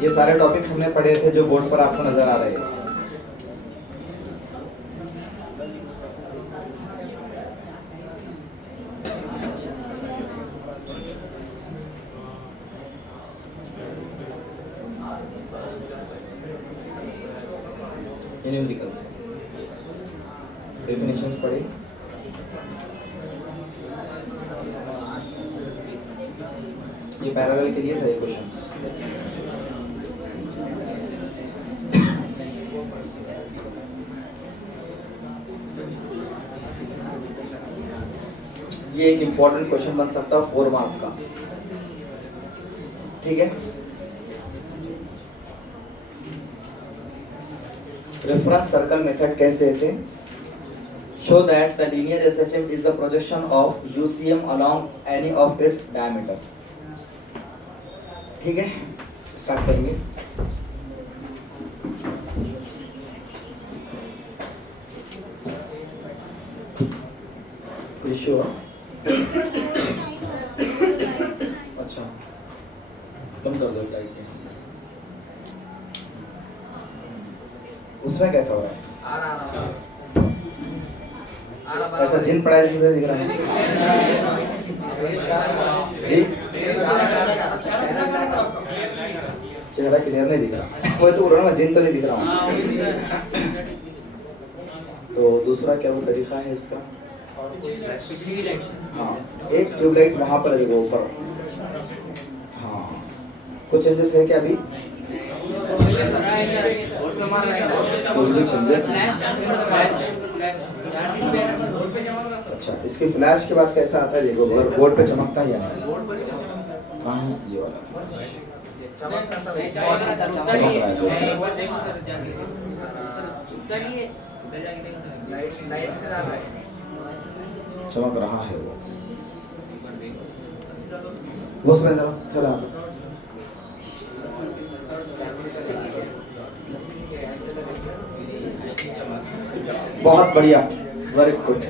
ये सारे टॉपिक्स हमने पढ़े थे जो बोर्ड पर आपको नजर आ रहे हैं। न्यूमेरिकल्स डेफिनेशंस पढ़े, ये पैरेलल के लिए थे क्वेश्चंस। ये एक इंपॉर्टेंट क्वेश्चन बन सकता है 4 मार्क का, ठीक है। रेफरेंस सर्कल मेथड कैसे ऐसे show that the linear SHM is the projection of UCM along any of its diameter, ठीक है। स्टार्ट करेंगे। इशू अच्छा कम कर दो लाइट के। उसमें कैसा हो रहा है? ऐसा जिन पढ़ाई से दिख रहा है जी, चेहरा क्लियर नहीं दिख रहा। वो तो बोल रहा हूँ जिन तो नहीं दिख रहा हूँ। तो दूसरा क्या वो तरीका है इसका? हाँ, एक ट्यूबलाइट वहाँ पर देखो ऊपर। हाँ, कुछ चेंजेस है क्या अभी? कोई भी चेंजेस? अच्छा, इसके फ्लैश के बाद कैसा आता है देखो, बोर्ड पे चमकता है या नहीं? कहाँ है ये वाला? चमक रहा है वो समझ रहा है। बहुत बढ़िया, वेरी गुड,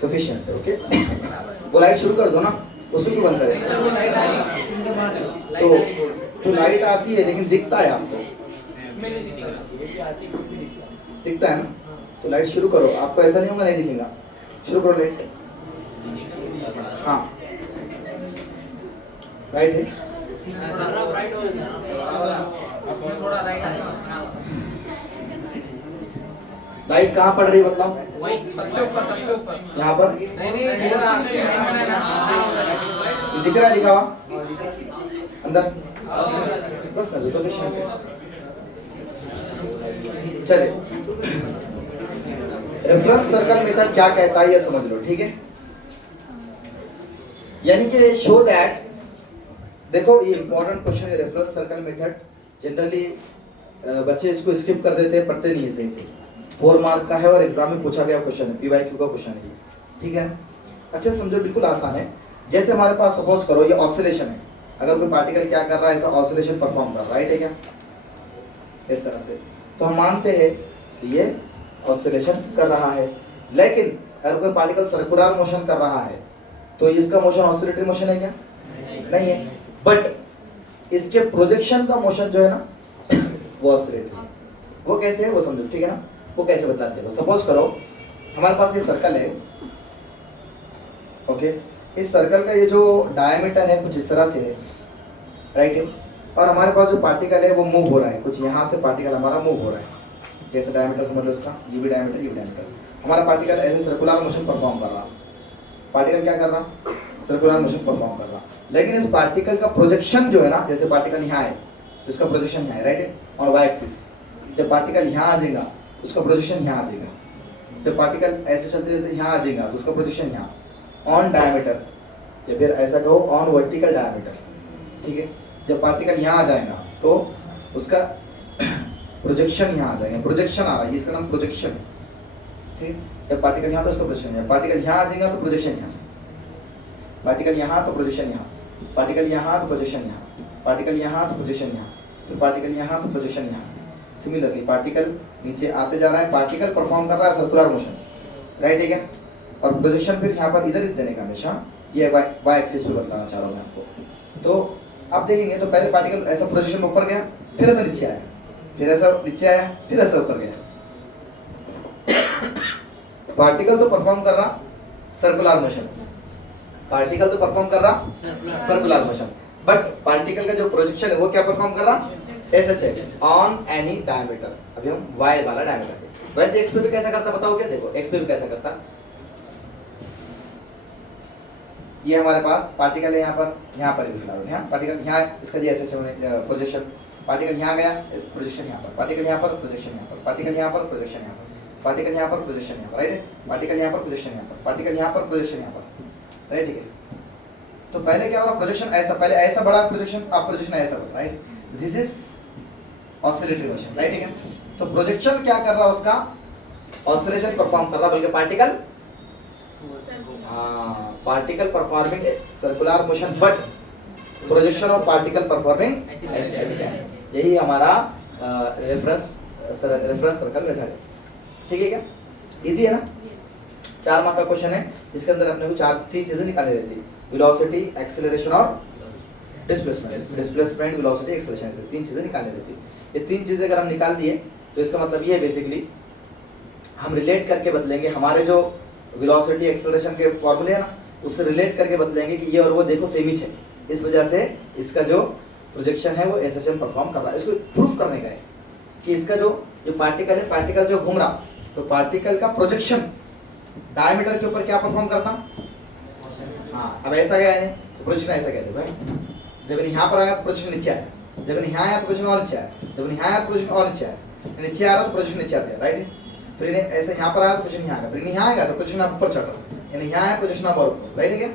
सफिशिएंट, ओके। वो लाइट शुरू कर दो ना, उसको क्यों बंद करें? तो लाइट आती है लेकिन दिखता है आपको, दिखता है ना? तो लाइट शुरू करो, आपको ऐसा नहीं होगा नहीं दिखेगा। शुरू करो लाइट। हाँ राइट है, लाइट कहाँ पड़ रही है बताओ? सबसे ऊपर यहाँ पर नहीं दिख रहा है, दिखा अंदर बस ना, सफिशिएंट है। चलिए, रेफरेंस सर्कल मेथड क्या कहता है ये समझ लो, ठीक है। यानी कि शो दैट, देखो ये इंपॉर्टेंट क्वेश्चन है रेफरेंस सर्कल मेथड। जनरली बच्चे इसको स्किप कर देते हैं, पढ़ते नहीं है सही से। 4 मार्क का है और एग्जाम में पूछा गया क्वेश्चन है, PYQ का क्वेश्चन है, ठीक है। अच्छे से समझो, बिल्कुल आसान है। जैसे हमारे पास सपोज करो ये ऑसिलेशन है, अगर कोई पार्टिकल क्या कर रहा है, ऐसा ऑसिलेशन परफॉर्म कर रहा है, राइट है क्या? इस तरह से तो हम मानते हैं कि ये ऑसिलेशन कर रहा है। लेकिन अगर कोई पार्टिकल सर्कुलर मोशन कर रहा है तो इसका मोशन ऑसिलेटरी मोशन है क्या? नहीं है। बट इसके प्रोजेक्शन का मोशन जो है ना वो ऑसिलेटरी है। वो कैसे है वो समझो, ठीक है ना। वो कैसे बताते हैं, सपोज करो हमारे पास ये सर्कल है, ओके। इस सर्कल का ये जो डायमीटर है कुछ इस तरह से है, राइट है। और हमारे पास जो पार्टिकल है वो मूव हो रहा है, कुछ यहाँ से पार्टिकल हमारा मूव हो रहा है। कैसे डायमीटर समझ लो इसका, जीबी डायमीटर, यू डायमीटर। हमारा पार्टिकल ऐसे सर्कुलर मोशन परफॉर्म कर रहा, पार्टिकल क्या कर रहा? सर्कुलर मोशन परफॉर्म कर रहा। लेकिन इस पार्टिकल का प्रोजेक्शन जो है ना, जैसे पार्टिकल यहाँ है, इसका प्रोजेक्शन यहाँ है, राइट है, और वाई एक्सिस। जब पार्टिकल यहाँ आ जाएगा उसका प्रोजेक्शन यहाँ आ जाएगा। जब पार्टिकल ऐसे चलते चलते यहाँ आ जाएगा तो उसका प्रोजेक्शन यहाँ। ऑन डायमीटर या फिर ऐसा कहो ऑन वर्टिकल डायमीटर, ठीक है। जब पार्टिकल यहाँ आ जाएगा तो उसका प्रोजेक्शन यहाँ आ जाएगा, प्रोजेक्शन आ रहा है, इसका नाम प्रोजेक्शन है, ठीक है। जब पार्टिकल यहाँ तो उसका प्रोजेक्शन है, पार्टिकल यहाँ आ जाएगा तो प्रोजेक्शन यहाँ, पार्टिकल यहाँ तो प्रोजेक्शन यहाँ, पार्टिकल यहाँ तो प्रोजेक्शन यहाँ, पार्टिकल यहाँ तो प्रोजेक्शन यहाँ, फिर पार्टिकल यहाँ तो प्रोजेक्शन यहाँ। सिमिलरली पार्टिकल नीचे आते जा रहा है, पार्टिकल परफॉर्म कर रहा है सर्कुलर मोशन, राइट, ठीक है। और प्रोजेक्शन फिर यहाँ पर इधर ही देने का हमेशा, ये वाई एक्सिस पे बताना चाह रहा हूँ मैं आपको। तो आप देखेंगे तो पहले पार्टिकल ऐसा प्रोजेक्शन ऊपर गया, फिर ऐसा नीचे आया, फिर ऐसा नीचे आया, फिर ऐसा ऊपर गया। पार्टिकल तो परफॉर्म कर रहा सर्कुलर मोशन, पार्टिकल तो परफॉर्म कर रहा सर्कुलर मोशन, बट पार्टिकल का जो प्रोजेक्शन है वो क्या परफॉर्म कर रहा, एसएच है, ऑन एनी डायमीटर। अभी हम वाई वाला डायमीटर, वैसे एक्स पे भी कैसा करता बताओ क्या, देखो एक्स पे भी कैसा करता। ये हमारे पास पार्टिकल है यहाँ पर भी फिलहाल यहाँ पार्टिकल यहाँ, इसका जी एसएच प्रोजेक्शन, पार्टिकल यहाँ गया, इस प्रोजेक्शन यहाँ पर, पार्टिकल यहाँ पर, प्रोजेक्शन यहाँ पर, पार्टिकल यहाँ पर, प्रोजेक्शन यहाँ पर, पार्टिकल यहाँ पर, प्रोजेक्शन यहाँ पर, राइट है, पार्टिकल यहाँ पर, प्रोजेक्शन यहाँ पर, पार्टिकल यहाँ पर, प्रोजेक्शन यहाँ पर, राइट, ठीक है। तो पहले क्या हो रहा, प्रोजेक्शन ऐसा, पहले ऐसा बड़ा प्रोजेक्शन, अब प्रोजेक्शन ऐसा बड़ा, right, this is oscillatory motion, right, ठीक है। तो प्रोजेक्शन क्या कर रहा, उसका ऑसिलेशन परफॉर्म कर रहा, बल्कि particle particle performing circular motion but projection of particle performing, यही हमारा रेफरेंस सर्कल मेथड है, ठीक है क्या, इजी है ना। 4 मार्क का क्वेश्चन है, इसके अंदर अपने को 3 चीजें निकालनी रहती है, वेलोसिटी, एक्सेलरेशन और डिस्प्लेसमेंट, डिस्प्लेसमेंट, वेलोसिटी, एक्सेलरेशन, ऐसे 3 चीजें निकालनी रहती है। ये 3 चीजें अगर हम निकाल दिए तो इसका मतलब ये है बेसिकली हम रिलेट करके बतलेंगे, हमारे जो वेलोसिटी एक्सेलरेशन के फॉर्मूले है ना, उससे रिलेट करके बतलेंगे कि ये और वो देखो सेम ही है, इस वजह से इसका जो प्रोजेक्शन है वो एसएचएम परफॉर्म कर रहा है। इसको प्रूफ करने का है कि इसका जो पार्टिकल है, पार्टिकल जो घूम रहा, तो पार्टिकल का प्रोजेक्शन डायमीटर के ऊपर क्या परफॉर्म करता, हाँ, अब ऐसा गया है तो प्रोजेक्शन ऐसा गया भाई, जब यहाँ पर आया तो प्रोजेक्शन नीचे आया, जब यहाँ आया तो प्रोजेक्शन और नीचे आया, जब यहाँ आया तो प्रोजेक्शन और नीचे आया, नीचे आ रहा तो प्रोजेक्शन नीचे आता है, राइट। फिर ऐसे यहाँ पर आया तो प्रोजेक्शन यहाँ आएगा, फिर यहाँ आएगा तो प्रोजेक्शन आप ऊपर चढ़ रहा, यानी यहाँ आया प्रोजेक्शन आप और ऊपर, राइट, है क्या,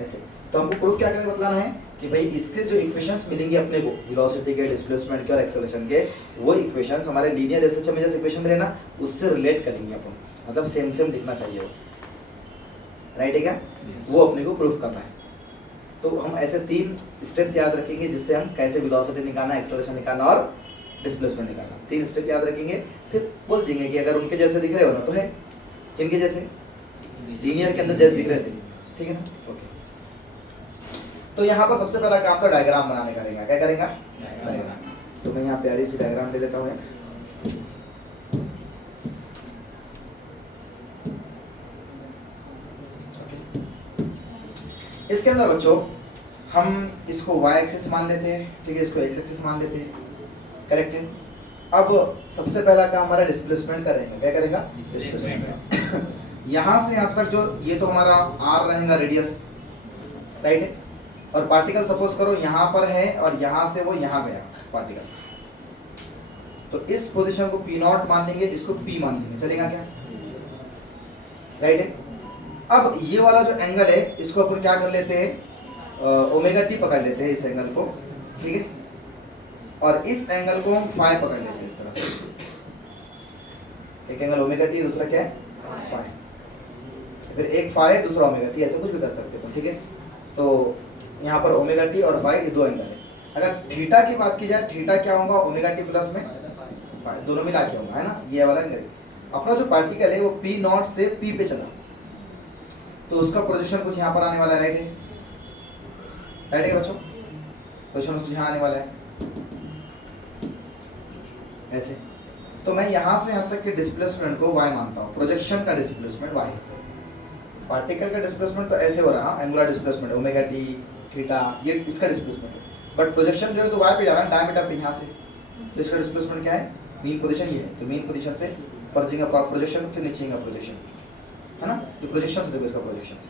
ऐसे। तो हमको प्रूफ क्या करके बतलाना है कि भाई इसके जो इक्वेशंस मिलेंगे अपने को वेलोसिटी के, डिस्प्लेसमेंट के और एक्सेलरेशन के, वो इक्वेशंस हमारे लीनियर एसएचएम में जैसे इक्वेशन मिले ना, उससे रिलेट करेंगे अपन, मतलब सेम सेम दिखना चाहिए वो, राइट है क्या, वो अपने को प्रूफ करना है। तो हम ऐसे 3 स्टेप्स याद रखेंगे जिससे हम कैसे वेलोसिटी निकालना, एक्सेलरेशन निकालना और डिस्प्लेसमेंट निकालना, 3 स्टेप याद रखेंगे। फिर बोल देंगे कि अगर उनके जैसे दिख रहे हो ना तो है, किनके जैसे, लीनियर के अंदर जैसे दिख रहे थे, ठीक है ना, ओके। तो यहाँ पर सबसे पहला काम तो डायग्राम बनाने का रहेगा, क्या करेंगे, डायग्राम। तो मैं यहाँ प्यारी सी डायग्राम ले लेता हूँ, इसके अंदर बच्चों हम इसको y एक्सिस मान लेते हैं, ठीक है, इसको x एक्सिस मान लेते हैं, करेक्ट है। अब सबसे पहला काम हमारा डिस्प्लेसमेंट का रहेगा, क्या करेगा, डिस्प्लेसमेंट। यहाँ से यहाँ तक जो ये तो हमारा r रहेगा रेडियस, राइट है, और पार्टिकल सपोज करो यहाँ पर है और यहाँ से वो यहाँ गया पार्टिकल, तो इस पोजीशन को P0 मान लेंगे, इसको P मान लेंगे, चलेगा क्या, राइट है। अब ये वाला जो एंगल है इसको अपन क्या कर लेते हैं, ओमेगा टी पकड़ लेते हैं इस एंगल को, ठीक है, और इस एंगल को हम फाई पकड़ लेते हैं इस तरह से, एक एंगल ओमेगा टी, दूसरा क्या है फाई, फिर एक फाई है दूसरा ओमेगा टी, ऐसे कुछ भी कर सकते हो, ठीक है। तो यहाँ पर ओमेगा टी और फाई ये 2 एंगल है। अगर थीटा की बात की जाए, थीटा क्या होगा, ओमेगा टी प्लस में फाई, दोनों मिला के होगा, है ना, ये वाला एंगल। अपना जो पार्टिकल है वो P0 से P पे चला, तो उसका प्रोजेक्शन कुछ यहाँ पर आने वाला है, राइट है, राइट है बच्चों, प्रोजेक्शन कुछ यहाँ आने वाला है ऐसे। तो मैं यहाँ से यहाँ तक के डिस्प्लेसमेंट को y मानता हूँ, प्रोजेक्शन का डिस्प्लेसमेंट y, पार्टिकल का डिस्प्लेसमेंट तो ऐसे हो रहा है, angular displacement omega T theta, ये इसका डिस्प्लेसमेंट है, बट प्रोजेक्शन जो है तो y पे जा रहा है, डायमीटर पे यहाँ से, तो इसका डिस्प्लेसमेंट क्या है, मीन पोजीशन ये है, तो मीन पोजीशन से प्रोजेक्शन, फिर नीचे का प्रोजेक्शन, है ना, जो प्रोजेक्शन से देखो इसका प्रोजेक्शन से,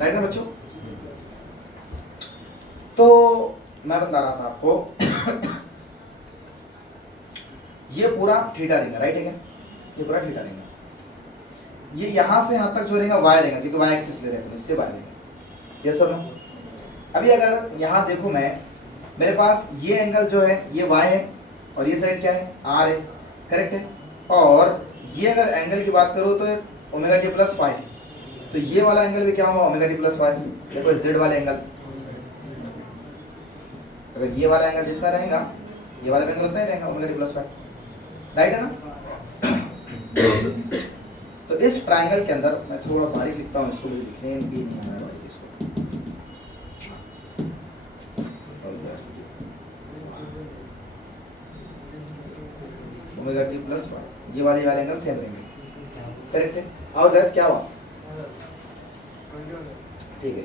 राइट ना बच्चों। तो मैं बता रहा था आपको ये पूरा थीटा रहेगा, राइट है क्या, ये पूरा थीटा रहेगा, ये यहाँ से यहाँ तक जो रहेगा y रहेगा, क्योंकि y एक्सिस ले रहे हैं इसलिए y रहेगा, यस और नो? अभी अगर यहाँ देखो मैं, मेरे पास ये एंगल जो है ये y है और ये साइड क्या है r है, करेक्ट है। और ये अगर एंगल की बात करूँ तो ओमेगा टी प्लस फाइव, तो ये वाला एंगल भी क्या होगा ओमेगा टी प्लस फाइव। देखो z वाला एंगल, अगर ये वाला एंगल जितना रहेगा ये वाला एंगल उतना ही रहेगा omega t plus five, right है ना? तो इस ट्रायंगल के अंदर मैं थोड़ा बारीक लिखता हूँ, इसको लिखने भी नहीं आ रहा है इसको। ओमेगा टी प्लस फाइव, ये वाले एंगल सेम रहेंगे, करेक्ट है? आओ ज़रा क्या हुआ, ठीक है।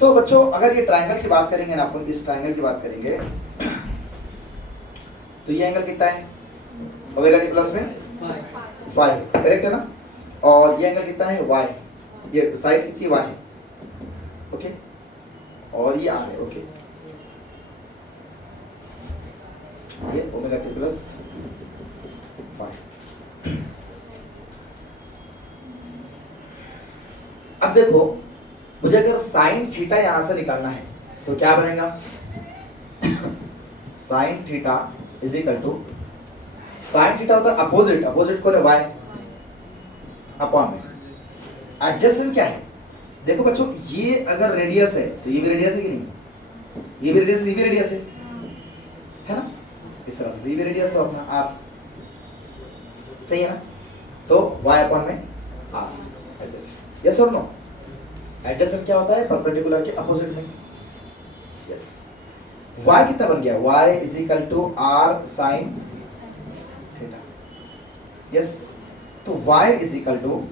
तो बच्चों अगर ये ट्रायंगल की बात करेंगे ना, अपन इस ट्रायंगल की बात करेंगे तो ये एंगल कितना है ओमेगा टी प्लस में 5, करेक्ट है ना? और ये एंगल कितना है y, ये साइड कितनी y है, ओके, और ये r है, ओके। ये ओमेगा टी प्लस 5। अब देखो मुझे अगर साइन थीटा यहां से निकालना है तो क्या बनेगा sine theta is equal to, sine theta होता है अपोजिट, अपोजिट कौन है y अपॉन में एडजेसेंट क्या है। देखो बच्चों ये अगर रेडियस है तो ये भी रेडियस है कि नहीं, ये भी रेडियस है, ये भी रेडियस है ना? इस तरह से ये भी रेडियस है अपना r, सही है ना? तो y अपॉन में r एडजेसेंट, यस और नो? एडजेसेंट क्या होता है परपेंडिकुलर के अपोजिट में, यस। y कितना बन गया, y is equal to r sine theta, yes. तो y is equal to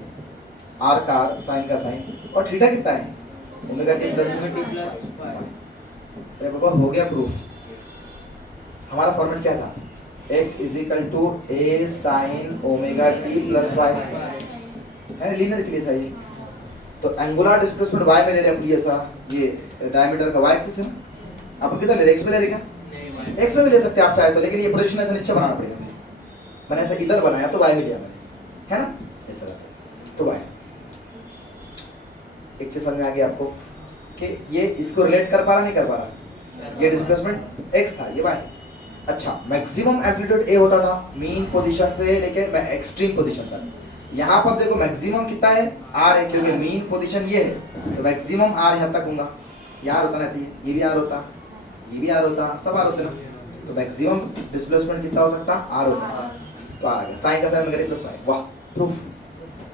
r का साइन का साइन, और थीटा कितना है ओमेगा टी प्लस अरे बाबा हो गया प्रूफ। हमारा फॉर्मेट क्या था, x is equal to a sine omega t plus y, है लीनियर के लिए था ये। तो एंगुलर डिस्प्लेसमेंट y में ले रहे हैं, ऐसा ये डायमीटर का y एक्सिस है, आप कितना ले रहे x में ले रहे क्या, x में भी ले सकते हैं आप चाहे तो, लेकिन ये पोजीशन ऐसा नीचे बनाना पड़ेगा, मैंने ऐसा इधर बनाया तो y में लिया मैंने, है ना? इस तरह से तो y एक चीज समझ में आ गई आपको कि ये इसको रिलेट कर पा रहा नहीं कर पा रहा, ये डिस्प्लेसमेंट x था ये y। अच्छा मैक्सिमम एम्पलीट्यूड a होता था मीन पोजीशन से लेके मैं एक्सट्रीम पोजीशन तक, यहाँ पर देखो मैक्सिमम कितना है r है, क्योंकि मीन पोजीशन ये है तो मैक्सिमम r यहाँ तक होगा, यहाँ होता नहीं, ये भी r होता, ये भी r होता, सब r होते ना, तो मैक्सिमम डिस्प्लेसमेंट कितना हो सकता r हो सकता, तो आ गया साइन का साइन नेगेटिव प्लस y, वाह प्रूफ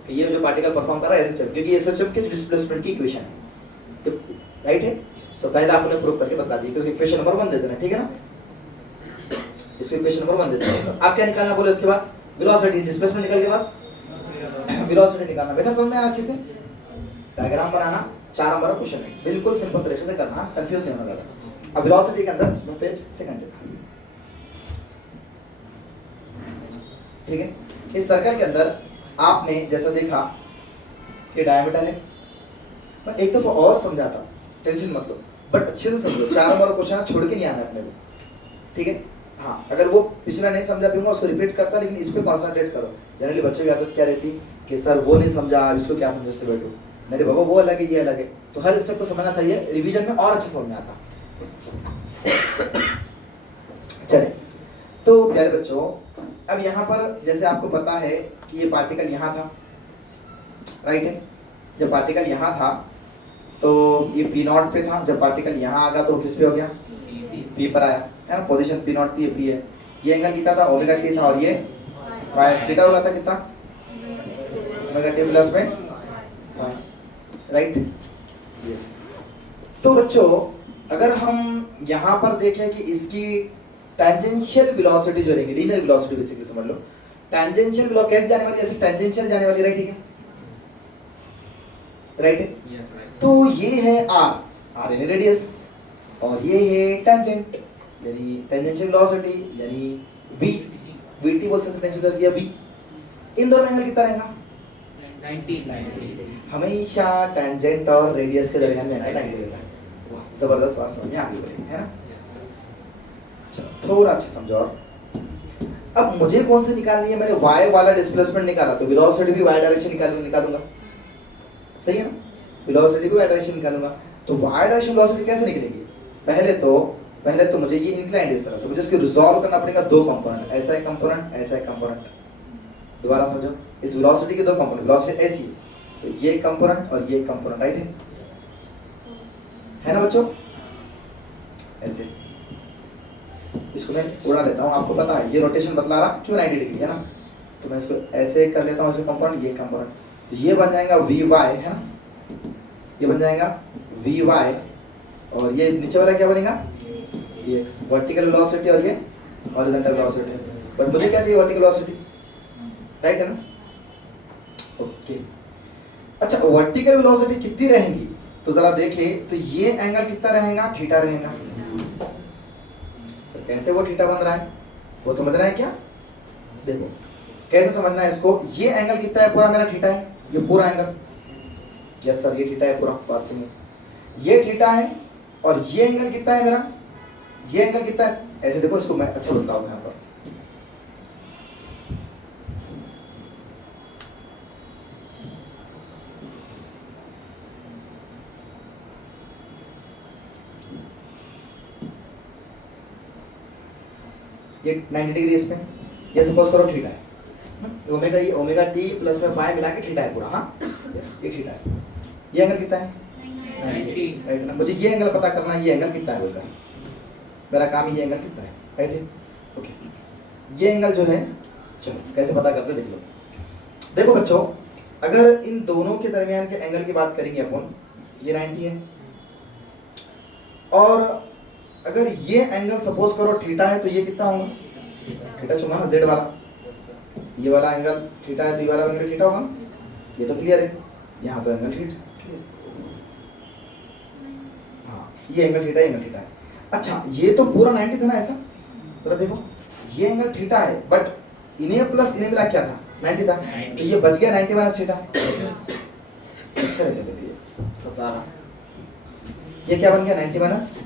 कि ये जो पार्टिकल परफॉर्म कर रहा है ऐसे चल, क्योंकि एसएचएम के डिस्प्लेसमेंट की इक्वेशन है, राइट है? तो पहले आपने प्रूफ करके बता दी, क्योंकि इक्वेशन नंबर 1 दे देना, ठीक है ना? इसको इक्वेशन नंबर 1 दे देना। आप क्या निकालना बोले उसके बाद, वेलोसिटी डिस्प्लेसमेंट निकल के बाद वेलोसिटी निकालना, बेटा समझ में आया अच्छे से? डायग्राम बनाना 4 नंबर का क्वेश्चन है, बिल्कुल सिंपल तरीके से करना, कंफ्यूज नहीं होना ज्यादा। अब वेलोसिटी के अंदर पेज सेकंड, ठीक है? इस सर्कल के अंदर आपने जैसा देखा कि डायमीटर है, मैं एक दफा और समझाता, टेंशन मत लो, बट अच्छे से समझो, 4 नंबर क्वेश्चन छोड़ के नहीं आना अपने को, ठीक है? हाँ अगर वो पिछला नहीं समझा पीऊंगा उसको रिपीट करता, लेकिन इस पे कॉन्सेंट्रेट करो। जनरली बच्चों की आदत क्या रहती कि सर वो नहीं समझा, इसको क्या समझते बैठो, मेरे बाबा वो अलग है ये अलग है, तो हर स्टेप को समझना चाहिए, रिवीजन में और अच्छा समझ में आता। चले तो प्यारे बच्चों, अब यहाँ पर जैसे आपको पता है कि ये पार्टिकल यहाँ था, राइट है? जब पार्टिकल यहाँ था तो ये पी नॉट पे था, जब पार्टिकल यहाँ आ गया तो किस पे हो गया, पी पर आया, है ना? पोजीशन पी नॉट थी, ये पी है, ये एंगल कितना था ओमेगा टी था, और ये फाइव थीटा होगा था कितना ओमेगा टी प्लस में, राइट? यस। तो बच्चों अगर हम यहाँ पर देखें कि इसकी टेंजेंशियल वेलोसिटी जो रहेगी, लीनियर वेलोसिटी बेसिकली समझ लो, टेंजेंशियल वेलोसिटी कैसे जाने वाली, ऐसे टेंजेंशियल जाने वाली, राइट? ठीक है, राइट है? तो ये है r, r यानी रेडियस, और ये है टेंजेंट यानी टेंजेंशियल वेलोसिटी यानी v, vt बोल सकते हैं, टेंजेंशियल वेलोसिटी या v। इन दोनों एंगल कितना रहेगा 90, हमेशा टेंजेंट और रेडियस के दरमियान में एंगल 90 रहेगा। जबरदस्त बात समझ में आ गई है ना? थोड़ा अच्छे समझो। अब मुझे कौन सी निकालनी है, मैंने y वाला डिस्प्लेसमेंट निकाला तो वेलोसिटी भी y डायरेक्शन निकालूंगा, सही है ना? वेलोसिटी को y डायरेक्शन निकालूंगा। तो वाई डायरेक्शन वेलोसिटी कैसे निकलेगी? पहले तो मुझे ये इंक्लाइंड इस तरह से, मुझे इसको रिजॉल्व करना पड़ेगा दो कंपोनेंट, ऐसा एक कंपोनेंट, ऐसा एक कंपोनेंट। दोबारा समझो, इस वेलोसिटी के दो कंपोनेंट, वेलोसिटी ऐसी है तो ये कंपोनेंट और ये कंपोनेंट, राइट है ना बच्चों? ऐसे इसको मैं उड़ा लेता हूँ, आपको पता है ये रोटेशन बतला रहा क्यों 90 डिग्री है ना, तो मैं इसको ऐसे कर लेता हूँ, ऐसे कंपोनेंट, ये कंपोनेंट, तो ये बन जाएगा वी वाई, है ना, ये बन जाएगा वी वाई, और ये नीचे वाला क्या बनेगा? एक्स, वर्टिकल वेलोसिटी, और ये हॉरिजॉन्टल वेलोसिटी। बट मुझे क्या चाहिए? वर्टिकल वेलोसिटी, राइट है ना? ओके, अच्छा वर्टिकल वेलोसिटी कितनी रहेंगी? तो जरा देखें, तो ये एंगल कितना रहेगा? थीटा रहेगा। सर कैसे वो थीटा बन रहा है वो समझना है क्या? देखो कैसे समझना है इसको। ये एंगल कितना है? पूरा मेरा थीटा है, ये पूरा एंगल, यस सर ये थीटा है पूरा, बात सही है, ये थीटा है, और ये एंगल कितना है मेरा? ये एंगल कितना है? ऐसे देखो इसको मैं अच्छा बताऊं यहाँ पर, ये 90 डिग्री इसमें, ये सपोज करो थीटा है, ओमेगा, ये ओमेगा टी प्लस में फाई मिला के थीटा है पूरा, हाँ यस ये थीटा है। ये एंगल कितना है? 90, राइट ना? मुझे ये एंगल पता करना है, ये एंगल कितना है बोलकर, मेरा काम ये एंगल कितना है, राइट है? ओके, ये एंगल जो है, चलो कैसे पता करते देख लो। देखो बच्चों, अगर इन दोनों के दरमियान के एंगल की बात करेंगे अपन, ये 90 है, और अगर ये एंगल सपोज करो थीटा है, तो ये कितना होगा? थीटा चुना ना, जेड वाला, ये वाला एंगल थीटा है तो ये वाला एंगल थीटा होगा, ये तो क्लियर है, यहाँ तो एंगल थीटा, हाँ ये एंगल थीटा, ये एंगल थीटा है। अच्छा ये तो पूरा 90 था ना, ऐसा तो देखो ये एंगल थीटा है, बट इन्हें प्लस इन्हें मिला क्या था? 90 था, तो ये बच गया 90 माइनस थीटा, अच्छा है 17, ये क्या बन गया? 90 माइनस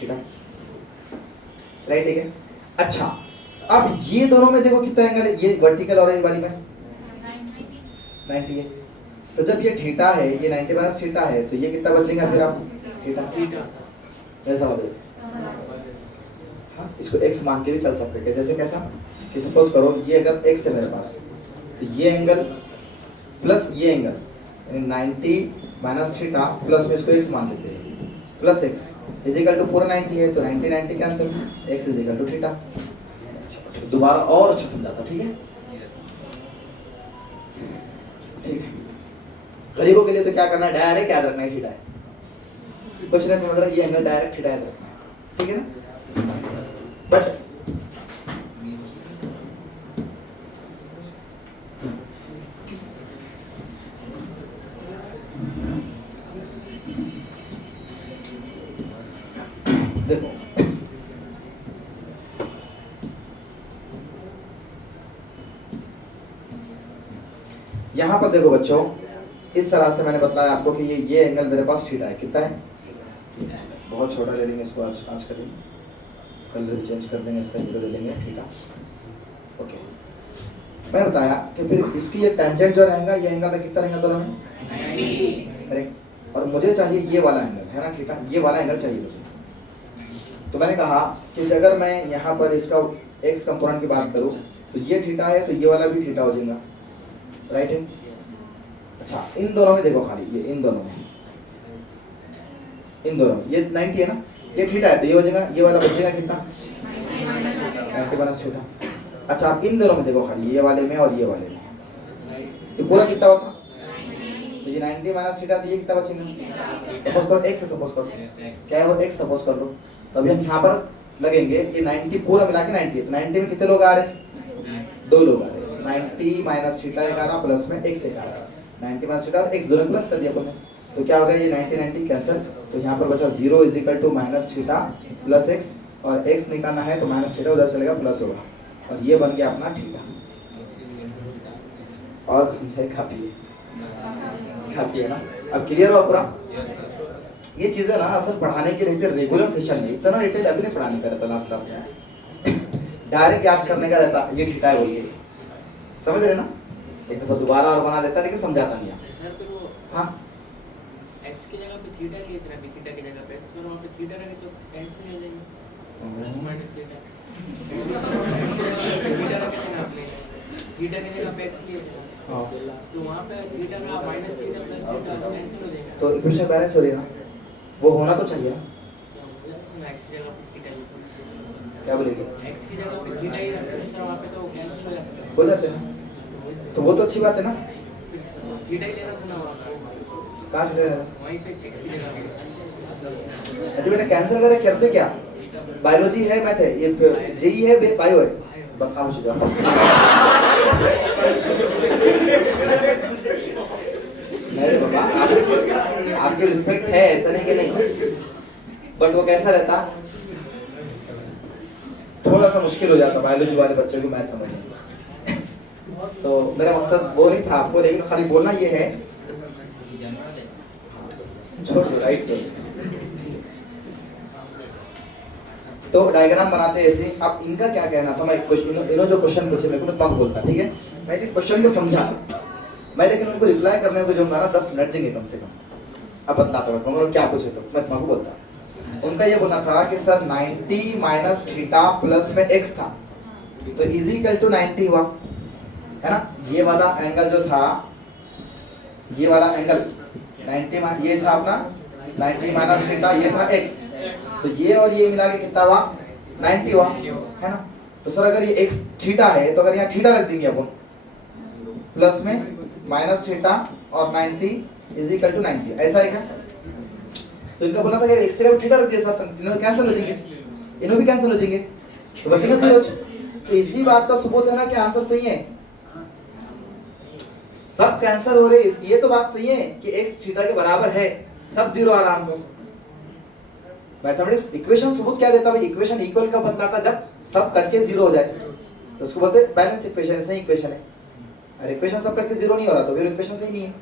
थीटा, राइट ठीक है। अच्छा अब ये दोनों में देखो कितना एंगल है, ये वर्टिकल और ये वाली में 90 है, तो जब ये थीटा है, ये 90 माइनस थीटा है, तो ये कितना बचेगा फिर आप? थीटा, ऐसा हो जाएगा। हाँ इसको x मान के भी चल सकते हैं, जैसे कैसा कि सपोज करो ये अगर x है मेरे पास, तो ये एंगल प्लस ये एंगल, यानी 90 माइनस थीटा प्लस में इसको x मान देते हैं, plus x is equal to पूरा 90 है, तो 90 90 cancel, x is equal to theta. दोबारा और अच्छा समझाता, ठीक है? ठीक है, गरीबों के लिए तो क्या करना है? डायरेक्ट याद रखना है थीटा है, कुछ नहीं समझ रहा, ये एंगल डायरेक्ट थीटा याद रखना है, ठीक है ना? बट देखो यहाँ पर देखो बच्चों, इस तरह से मैंने बताया आपको कि ये एंगल मेरे पास थीटा है, कितना है? बहुत छोटा ले लेंगे इसको, आज का दिन, कल चेंज कर देंगे, इसका जीरो ले लेंगे, थीटा। ओके, मैंने बताया कि फिर इसकी ये टेंजेंट जो रहेगा, ये एंगल कितना रहेगा दोनों में? 90, करेक्ट। और मुझे चाहिए ये वाला एंगल, है ना थीटा, ये वाला एंगल चाहिए मुझे। तो मैंने कहा कि अगर मैं यहाँ पर इसका एक्स कंपोनेंट की बात करूँ, तो ये थीटा है तो ये वाला भी थीटा हो जाएगा, राइट है? अच्छा इन दोनों में देखो खाली, ये इन दोनों में ये 90 है ना, ये थीटा है तो ये हो जाएगा, ये वाला बचेगा कितना? 90 माइनस थीटा। अच्छा आप इन दोनों में देखो खाली, ये वाले में और ये वाले में, तो पूरा कितना होता? तो ये 90 माइनस थीटा, तो ये कितना बचेगा? सपोज करो x, सपोज करो क्या है वो x सपोज कर लो, तो अभी हम यहाँ पर लगेंगे, ये 90 पूरा मिला के 90 है, तो 90 में कितने लोग आ रहे हैं? 2 लोग आ रहे हैं, 90 माइनस थीटा एक आ रहा प्लस में x एक आ रहा, 90 माइनस थीटा और x दोनों प्लस कर दिया अपन ने, तो क्या हो गया? ये 90 90 कैंसिल, तो यहाँ पर बचा 0 is equal to minus theta plus x, और x निकालना है तो माइनस थीटा उधर चलेगा प्लस होगा, और ये बन गया अपना थीटा। और काफी है ना, अब क्लियर हुआ पूरा? ये चीजें ना असल पढ़ाने के रहते रेगुलर सेशन में, इतना डिटेल अभी नहीं पढ़ाने का रहता, लास्ट क्लास में डायरेक्ट याद करने का रहता, ये थीटा है बोलिए, समझ रहे ना? एक दफा दोबारा और बना देता लेकिन समझाता नहीं। हाँ x की जगह पे थीटा लिए थे ना, अभी थीटा की जगह पे x और वहाँ पे थीटा रखे तो कैंसिल हो जाएंगे, प्लस माइनस थीटा। थीटा रखे थे ना आपने, थीटा की जगह पे x लिए थे ना, हाँ तो वहाँ पे थीटा का minus theta plus theta cancel हो जाएगा। तो इक्वेशन बैलेंस हो रही है ना, वो होना तो चाहिए ना। x की जगह पे थीटा लिए थे, क्या बोलेंगे, x की जगह पे थीटा ही रखे थे वहाँ पे तो कैंसिल हो जाता है। हो जाते हैं तो वो तो अच्छी बात है ना। थीटा ही लेना था ना वहाँ पे, कहाँ से ले रहे हैं? वहीं पे x की जगह पे। अच्छा बेटा कैंसिल वगैरह करते क्या, बायोलॉजी है, मैथ है, ये जेई है, बायो है, बस खामोश हो जाओ। नहीं बाबा आपकी रिस्पेक्ट है, ऐसा नहीं कि नहीं, बट वो कैसा रहता, थोड़ा सा मुश्किल हो जाता बायोलॉजी वाले बच्चों को मैथ समझना। तो मेरा मकसद वो नहीं था आपको, लेकिन खाली बोलना ये है, छोड़ दो राइट। तो डायग्राम बनाते हैं ऐसे। अब इनका क्या कहना था, मैं इन्होंने जो क्वेश्चन पूछे मेरे को तो पग बोलता, ठीक है, मैं इस क्वेश्चन को समझा मैं, लेकिन उनको रिप्लाई करने को जो ना 10 मिनट देंगे कम से कम। अब बतलाता हूँ क्या पूछे तो मैं तुमको बोलता। उनका ये बोलना था कि सर 90 माइनस थीटा प्लस में x था तो इज इक्वल टू 90 हुआ है ना। ये वाला एंगल जो था, ये वाला एंगल 90 ये था अपना 90 माइनस थीटा, ये था x, तो ये और ये मिला के कितना हुआ 90 हुआ है ना। तो सर अगर ये x थीटा है तो अगर यहाँ थीटा रख देंगे अपन प्लस में माइनस थीटा और 90 इज इक्वल टू 90, ऐसा है क्या। तो इनका बोलना था कि x से थीटा रख दिया सब, इन्होंने कैंसिल हो जाएंगे, इन्हों भी कैंसिल हो जाएंगे तो बचेगा 0। तो इसी बात का सबूत है ना कि आंसर सही है, सब कैंसिल हो रहे, ये तो बात सही है कि x थीटा के बराबर है, सब 0 आ रहा आंसर। मैथमेटिक्स इक्वेशन सबूत क्या देता है, इक्वेशन इक्वल का बतलाता जब सब कट के 0 हो जाए तो उसको बोलते हैं बैलेंस इक्वेशन है, सही इक्वेशन है। और इक्वेशन सब कट के 0 नहीं हो रहा तो फिर इक्वेशन सही नहीं है,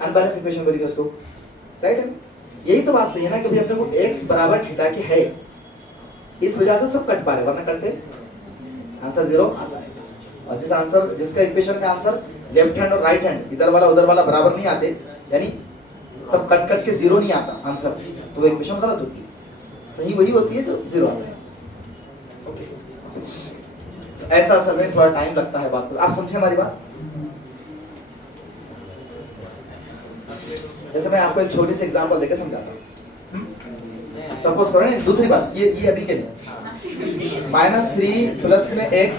अनबैलेंस इक्वेशन बोलेंगे उसको, राइट है। यही तो बात सही है ना कि भाई अपने को x बराबर थीटा की है, इस वजह से सब कट पा रहे, वरना करते आंसर 0 आता है। और जिस आंसर जिसका इक्वेशन में आंसर लेफ्ट हैंड और राइट हैंड इधर वाला उधर वाला बराबर नहीं आते, यानी सब कट कट के 0 नहीं आता आंसर, तो वो इक्वेशन गलत होती है, सही वही होती है जो 0 आता है। ओके, तो ऐसा असल में थोड़ा टाइम लगता है बात को, आप समझे हमारी बात। जैसे मैं आपको एक छोटी सी एग्जांपल देकर समझाता हूँ। सपोज करो ना, दूसरी बात ये अभी के लिए -3 प्लस में x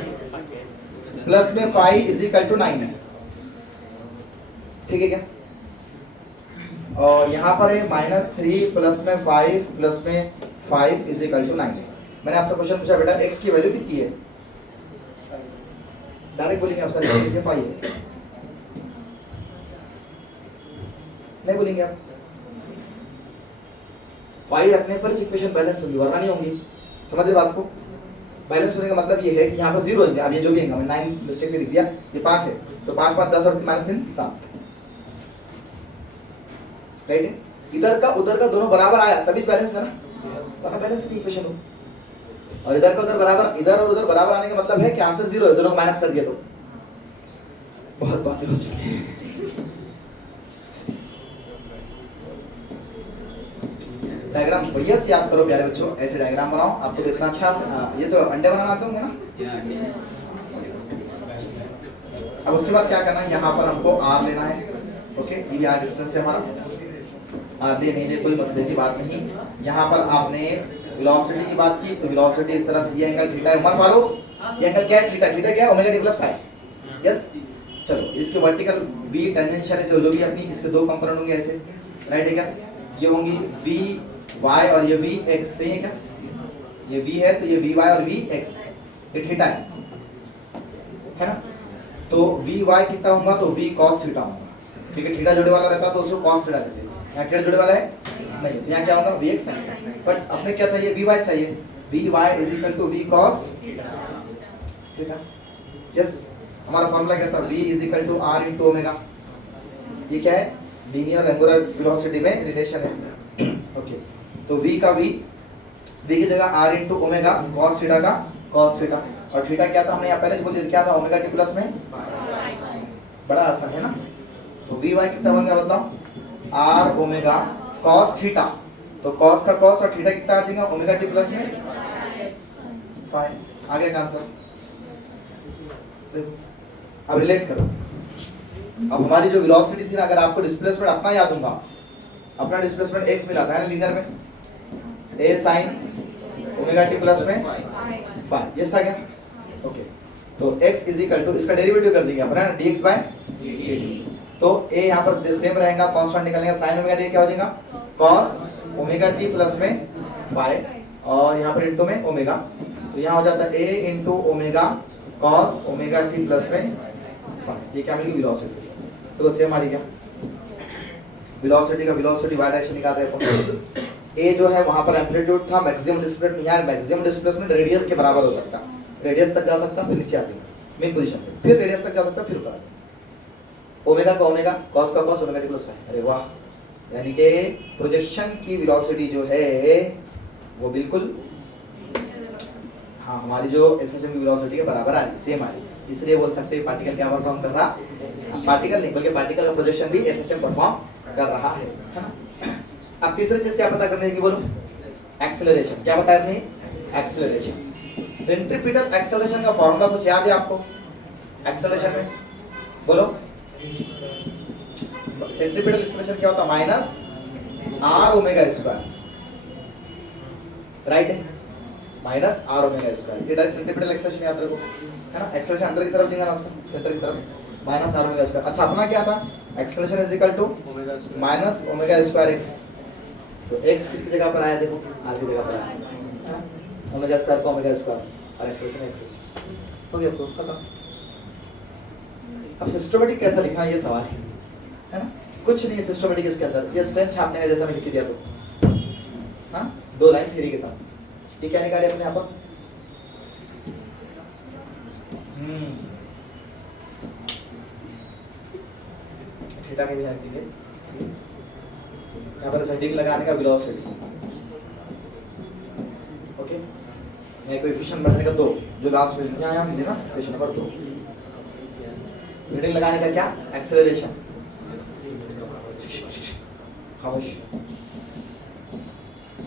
प्लस में 5 इज इक्वल टू 9, ठीक है क्या। और यहाँ पर है -3 प्लस में 5 प्लस में 5 इज इक्वल टू 9। मैंने आपसे क्वेश्चन पूछा बेटा x की वैल्यू कितनी है, डायरेक्ट बोलेंगे आप सर 5 है, नहीं बोलेंगे आप। 5 रखने पर इक्वेशन बैलेंस होगी, वरना नहीं होंगी, समझ रहे बात को। बैलेंस होने का मतलब ये है कि यहाँ पर 0 है, अब ये जो भी है मैं 9 मिस्टेक में लिख दिया, ये 5 है तो 5 5 10 और -3 7, राइट है। इधर का उधर का दोनों बराबर आया तभी बैलेंस है ना, वरना बैलेंस की इक्वेशन हो। और इधर का उधर बराबर, इधर और उधर बराबर आने का मतलब है कि आंसर 0 है, दोनों को माइनस कर दिया तो बहुत बातें हो चुकी है। डायग्राम भैया से याद करो प्यारे बच्चों, ऐसे डायग्राम बनाओ, आपको इतना अच्छा ये तो अंडे बनाना आते होंगे ना। अब उसके बाद क्या करना है, यहाँ पर हमको r लेना है, ओके, ये r डिस्टेंस है हमारा, r दे नहीं दे कोई मसले की बात नहीं। यहाँ पर आपने वेलोसिटी की बात की तो वेलोसिटी इस तरह से, ये एंगल थीटा है, उमर फारूक ये एंगल क्या है, थीटा, थीटा क्या है, ओमेगा टी प्लस 5, यस। चलो इसके वर्टिकल v टेंजेंशियल है जो भी अपनी, इसके दो कंपोनेंट होंगे ऐसे, राइट है क्या, ये होंगी v y और ये v x, सही है क्या, ये v है तो ये v y और v x, ये थीटा है ना। तो v y कितना होगा तो v cos थीटा होगा, ठीक है, थीटा जुड़े वाला रहता तो उसको cos थीटा देते हैं, यहाँ थीटा जुड़े वाला है नहीं, यहाँ क्या होगा v x है, बट अपने क्या चाहिए v y चाहिए, v y is equal to v cos theta, yes. हमारा फॉर्मूला क्या था, v is equal to r into omega, ये क्या है लीनियर एंगुलर वेलोसिटी में रिलेशन है, ओके। तो v का v की जगह r into omega cos theta का cos थीटा, और थीटा क्या था हमने यहाँ पहले बोल दिया क्या था, ओमेगा टी प्लस में, बड़ा आसान है ना। तो v y कितना बन गया बताओ, आर ओमेगा कॉस थीटा, तो कॉस का कॉस और थीटा कितना आ जाएगा ओमेगा टी प्लस में फाइन। आगे का आंसर अब रिलेट करो। अब हमारी जो वेलोसिटी थी ना, अगर आपको डिस्प्लेसमेंट अपना याद होगा, अपना डिस्प्लेसमेंट x मिला था ना लीनियर में, a sin omega t plus में फाइन, ये था क्या? ओके, तो x इज इक्वल टू इसका डेरिवेटिव कर देंगे अपना dx बाय dt, तो a यहाँ पर सेम रहेगा, कांस्टेंट निकलेगा, sin ओमेगा टी क्या हो जाएगा cos ओमेगा टी प्लस में फाइव, और यहाँ पर इनटू में ओमेगा, तो यहाँ हो जाता है a into omega cos omega t plus में फाइव। ये क्या मिलेगी वेलोसिटी, तो सेम आ रही क्या वेलोसिटी का वेलोसिटी y डायरेक्शन निकाल रहे हैं। a जो है वहां पर एम्पलीट्यूड था, मैक्सिमम डिस्प्लेसमेंट यहाँ मैक्सिमम डिस्प्लेसमेंट रेडियस के बराबर हो सकता, रेडियस तक जा सकता, फिर नीचे आती मेन पोजीशन पे, फिर रेडियस तक जा सकता, फिर ऊपर ओमेगा का ओमेगा कॉस का cos omega t plus five. अरे वाह, यानी कि प्रोजेक्शन की वेलोसिटी जो है वो बिल्कुल हाँ हमारी जो एसएसएम की वेलोसिटी के बराबर आ रही, सेम आ रही, इसलिए बोल सकते हैं पार्टिकल क्या परफॉर्म कर रहा, पार्टिकल नहीं बल्कि पार्टिकल का प्रोजेक्शन भी एसएसएम परफॉर्म कर रहा है ना। अब तीसरी चीज क्या पता करने की बोलो, एक्सेलरेशन। क्या पता है एक्सेलरेशन, सेंट्रीपिटल एक्सेलरेशन का फॉर्मूला कुछ याद है आपको? एक्सेलरेशन में बोलो, सेंट्रीपिटल एक्सेलरेशन क्या होता है? Minus r omega square, right है, माइनस आर ओमेगा स्क्वायर, ये डायरेक्ट सेंट्रीपिटल एक्सेलरेशन याद रखो, है ना। एक्सेलरेशन अंदर की तरफ जाएगा ना, उसका सेंटर की तरफ, माइनस आर ओमेगा स्क्वायर। अच्छा, अपना क्या था? Acceleration is equal to minus omega square x, तो x किसकी जगह पर आया? देखो r की जगह पर आया, ओमेगा स्क्वायर को ओमेगा स्क्वायर और एक्सेलरेशन एक्सेलरेशन हो गया, प्रूफ खत्म। अब सिस्टमैटिक कैसा लिखना ये सवाल है ना, कुछ नहीं है सिस्टमैटिक इसके अंदर, ये सेम छापने का जैसा मैं लिख दिया तो, हाँ दो लाइन थ्योरी के साथ, ये क्या निकाले अपने यहाँ पर? थीटा के भी रख दीजिए, यहाँ पर सेटिंग लगाने का वेलोसिटी, ओके, मैं कोई क्वेश्चन बनाने का दो जो लास्ट में यहाँ मिले ना, क्वेश्चन नंबर 2 हेडिंग लगाने का क्या? एक्सेलरेशन, खामोश,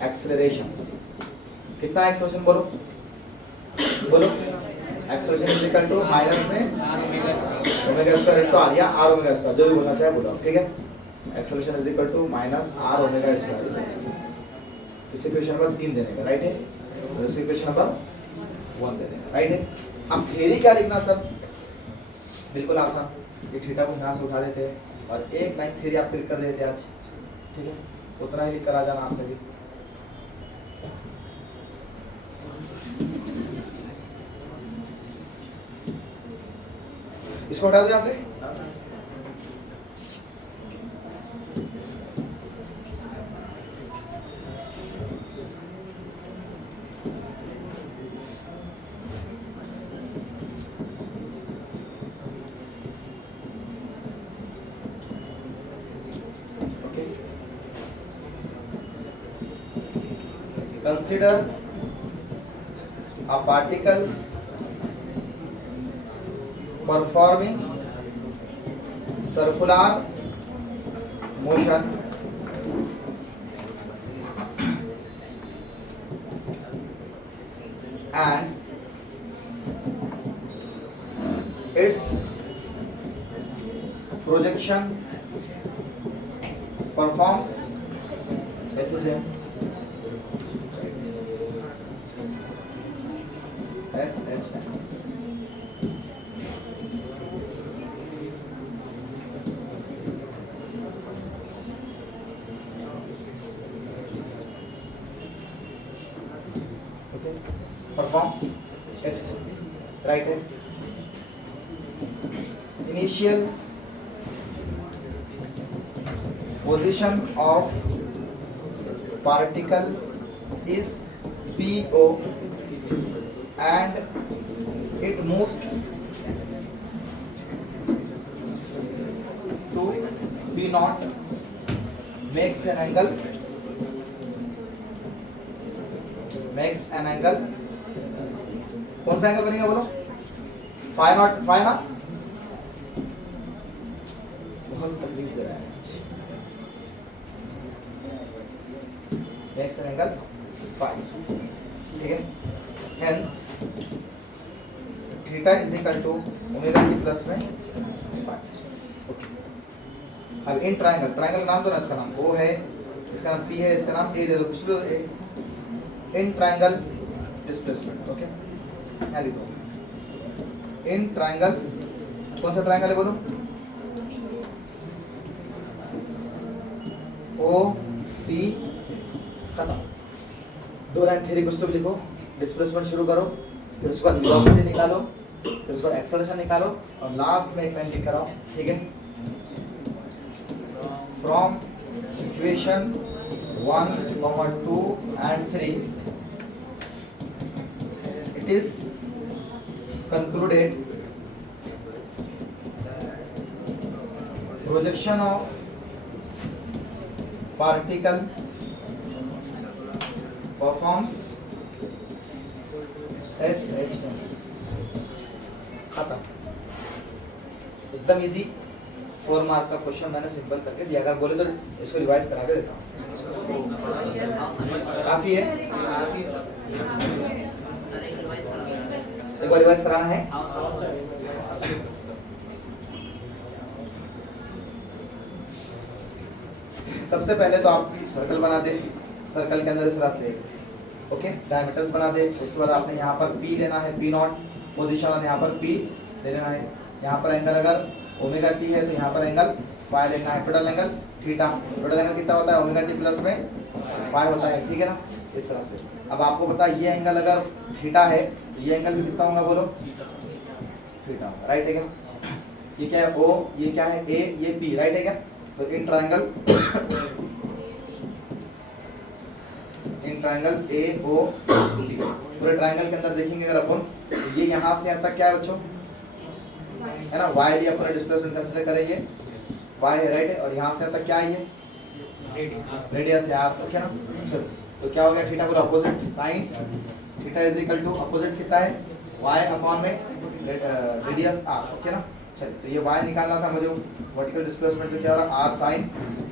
एक्सेलरेशन कितना एक्सेलरेशन बोलो, बोलो acceleration is equal to minus में ओमेगा स्क्वायर इनटू आर या आर ओमेगा स्क्वायर, जो भी बोलना चाहे बोलो, ठीक है। Acceleration is equal to minus r omega square, इसे क्वेश्चन नंबर 3 देने का, राइट है, और इसे क्वेश्चन नंबर 1 देने का, राइट है। अब थ्योरी क्या लिखना सर? बिल्कुल आसान, ये थीटा को यहाँ से उठा देते हैं और एक लाइन थ्योरी आप फिर कर देते हैं आज, ठीक है, उतना ही लिख कर आ जाना आपने भी। इसको हटा दो यहाँ से, consider a particle performing circular motion and its projection performs SHM performs SHM, right hand. Initial position of particle is PO and it moves to P naught, makes an angle, कौन सा एंगल बनेगा बोलो? Phi not, phi ना, बहुत तकलीफ दे रहा है angle phi, ठीक है। Hence theta is equal to omega t plus में फाई। ओके, अब इन ट्रायंगल, ट्रायंगल नाम दो ना, इसका नाम ओ है, इसका नाम पी है, इसका नाम ए दे दो, कुछ दो ए। इन ट्रायंगल डिस्प्लेसमेंट, ओके, यहाँ लिखो इन ट्रायंगल, कौन सा ट्रायंगल है बोलो, ओ पी, खत्म। दो लाइन थ्योरी कुछ तो भी लिखो, डिस्प्लेसमेंट शुरू करो, फिर उसके बाद वेलोसिटी निकालो, फिर उसके बाद एक्सेलरेशन निकालो, और लास्ट में एक लाइन लिख कर आओ, ठीक है। From equation 1, 2 and 3 it is concluded projection of particle performs SHM, खत्म। एकदम इजी, 4 मार्क का क्वेश्चन मैंने सिंपल करके दिया, अगर बोले तो इसको रिवाइज करा के देता हूँ, काफी है। एक बार रिवाइज कराना है। सबसे पहले तो आप सर्कल बना दे, सर्कल के अंदर इस तरह से ओके डायमीटर्स बना दे। उसके बाद आपने यहाँ पर P लेना है, P नॉट पोजीशन, और यहाँ पर P ले लेना है। यहाँ पर एंगल अगर ओमेगा टी है तो यहाँ पर एंगल फाई लेना है, total angle theta. Total angle कितना होता है, ओमेगा टी प्लस में फाई होता है, ठीक है ना, इस तरह से। अब आपको पता है ये एंगल अगर थीटा है तो ये एंगल भी कितना होगा बोलो, थीटा, राइट है क्या। ये क्या है ओ, ये क्या है ए, ये पी, राइट है क्या। तो in triangle A O T, पूरे ट्रायंगल के अंदर देखेंगे अगर अपन, तो ये यहाँ से यहाँ तक क्या है बच्चों, है ना, y दिया, पूरा डिस्प्लेसमेंट कंसीडर करें, ये y है, राइट है, और यहाँ से तक क्या है ये रेडियस है r, तो क्या ना। चलो तो क्या हो गया, थीटा बोलो opposite, sine theta is equal to opposite कितना है y अपॉन में रेडियस r, ओके ना। चलिए तो ये y निकालना था मुझे, वर्टिकल डिस्प्लेसमेंट तो क्या हो रहा है r साइन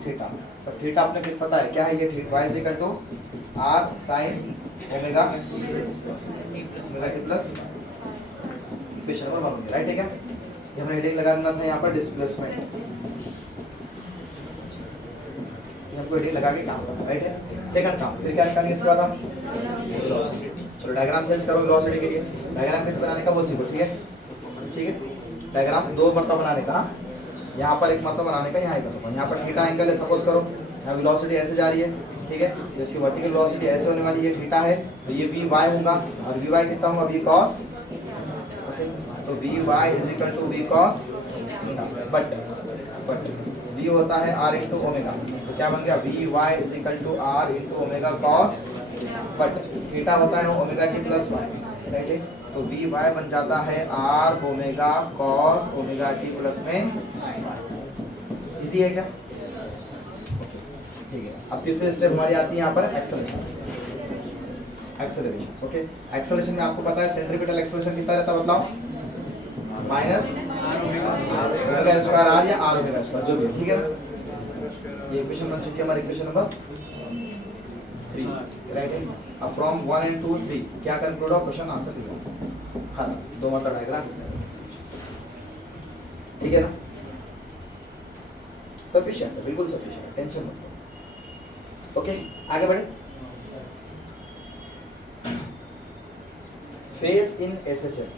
थीटा, तो थीटा आपने फिर पता है क्या है, ये theta y is equal to r sine omega t plus equation number 1, right है क्या। ये हमने हेडिंग लगा देना था यहाँ पर डिस्प्लेसमेंट, हमको हेडिंग लगा के काम करना, राइट है। सेकंड काम, फिर क्या निकालेंगे इसके बाद हम, चलो डायग्राम चेंज करो वेलोसिटी के लिए। डायग्राम कैसे बनाने का वो सीखो, ठीक है, ठीक है। डायग्राम दो मरतबा बनाने का, यहाँ पर एक मरतबा बनाने का, यहाँ एक मरतबा। यहाँ पर थीटा एंगल है सपोज करो, यहाँ वेलोसिटी ऐसे जा रही है, ठीक है, तो इसकी वर्टिकल वेलोसिटी ऐसे होने वाली है, थीटा है, तो ये वी वाई होगा, और वी वाई कितना होगा, वी कॉस, तो v y is equal to v cos, but v होता है आर इंटू ओमेगा, तो क्या बन गया, v y is equal to r into omega cos, but theta होता है omega t plus y, right है, तो वी वाई बन जाता है r omega cos omega t plus में। इजी है क्या, ठीक है। अब तीसरी स्टेप हमारी आती है यहाँ पर एक्सेलरेशन, एक्सेलरेशन, ओके। एक्सेलरेशन में आपको पता है सेंट्रीपिटल एक्सेलरेशन कितना रहता है, बताओ, माइनस ओमेगा स्क्वायर आर या आर ओमेगा स्क्वायर, जो भी, ठीक है ना। ये इक्वेशन बन चुकी है हमारी इक्वेशन नंबर 3, राइट है। अब फ्रॉम 1 and 2 3 क्या कंक्लूड हो, क्वेश्चन आंसर लिखो, खत्म, दो मतलब डायग्राम, ठीक है ना। सफिशिएंट है, बिल्कुल सफिशिएंट, टेंशन मत लो, ओके। आगे बढ़े, फेज इन एसएचएल,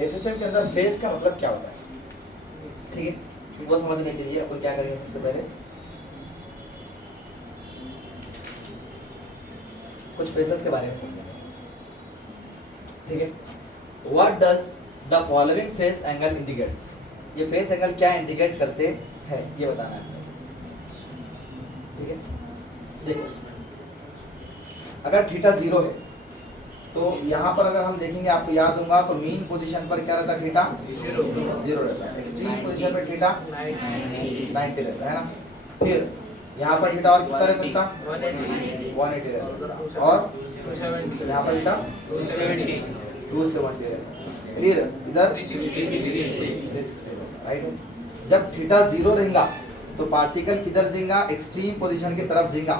एसएचएम के अंदर फेज का मतलब क्या होता है, ठीक है। वो समझने के लिए अपन क्या करेंगे, सबसे पहले कुछ फेसेस के बारे में समझेंगे, ठीक है। What does the following face angle indicates, ये फेस एंगल क्या इंडिकेट करते हैं ये बताना है, ठीक है। देखो अगर थीटा 0 है तो यहाँ पर अगर हम देखेंगे, आपको याद होगा तो मीन पोजीशन पर क्या रहता है, थीटा 0 रहता है, एक्सट्रीम पोजीशन पर थीटा 90 रहता है ना। फिर यहाँ पर थीटा और कितना रहता है, 180 रहता है, और यहाँ पर थीटा 270, 270 ऐसा। फिर इधर 360 राइट है। जब थीटा 0 रहेगा तो पार्टिकल किधर जाएगा, एक्सट्रीम पोजीशन की तरफ जाएगा,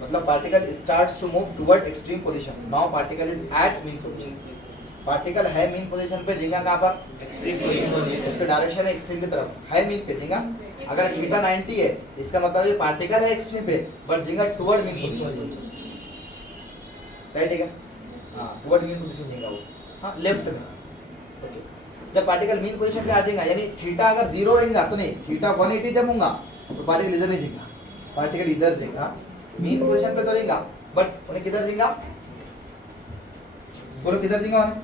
मतलब particle starts to move toward extreme position. Now particle is at mean position, particle है मीन पोजीशन पे, जाएगा कहां पर, उसका डायरेक्शन है एक्सट्रीम की तरफ, है मीन पे जाएगा। अगर थीटा 90 है इसका मतलब ये पार्टिकल है एक्सट्रीम पे बट जाएगा टुवर्ड मीन पोजीशन, राइट है। हां टुवर्ड मीन पोजीशन जाएगा वो, हां लेफ्ट में। ओके, जब पार्टिकल मीन पोजीशन पे आ जाएगा यानी थीटा अगर 0 रहेगा तो नहीं, थीटा 180 जब होगा तो पार्टिकल इधर नहीं जाएगा, पार्टिकल इधर जाएगा, मीन पोजीशन पे तो रहेगा बट उन्हें किधर जाएगा, बोलो किधर जाएगा उन्हें,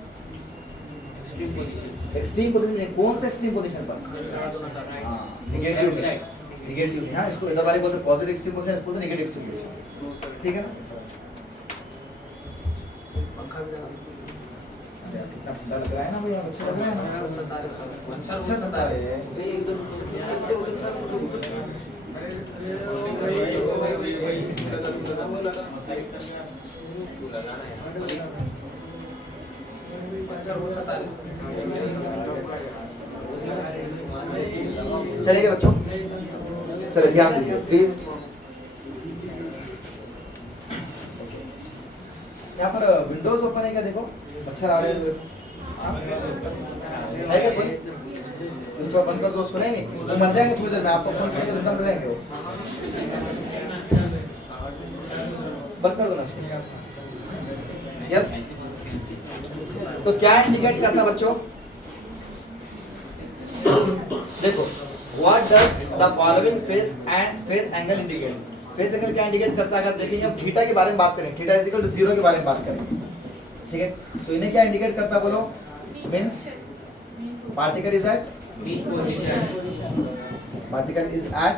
एक्सट्रीम पोजीशन। कौन सा एक्सट्रीम पोजीशन पर, नेगेटिव में, नेगेटिव में। हाँ इसको इधर वाले बोलते हैं पॉजिटिव एक्सट्रीम पोजीशन, इसको बोलते हैं नेगेटिव एक्सट्रीम पोजीशन, ठीक है ना। पंखा भी लगा। अरे यार कितना ठंडा लग रहा है ना भैया, अच्छा लग रहा है ना, अच्छा सता रहे हैं। चलेगा बच्चों, चले ध्यान दीजिए प्लीज। यहाँ पर विंडोज ओपन है क्या, देखो मच्छर आ रहे हैं, है क्या कोई, इनको बंद कर दो, उसको नहीं वो मर जाएंगे थोड़ी देर में, आपको फोन करेंगे बंद करेंगे वो, बंद कर दो ना। यस, तो क्या इंडिकेट करता है बच्चों, देखो what does the following face and face angle indicates. Face angle क्या इंडिकेट करता है, अगर देखेंगे हम थीटा के बारे में बात करें, थीटा इज इक्वल टू 0 के बारे में बात करें, ठीक है, तो इन्हें क्या इंडिकेट करता है बोलो, means particle is at mean position, particle is at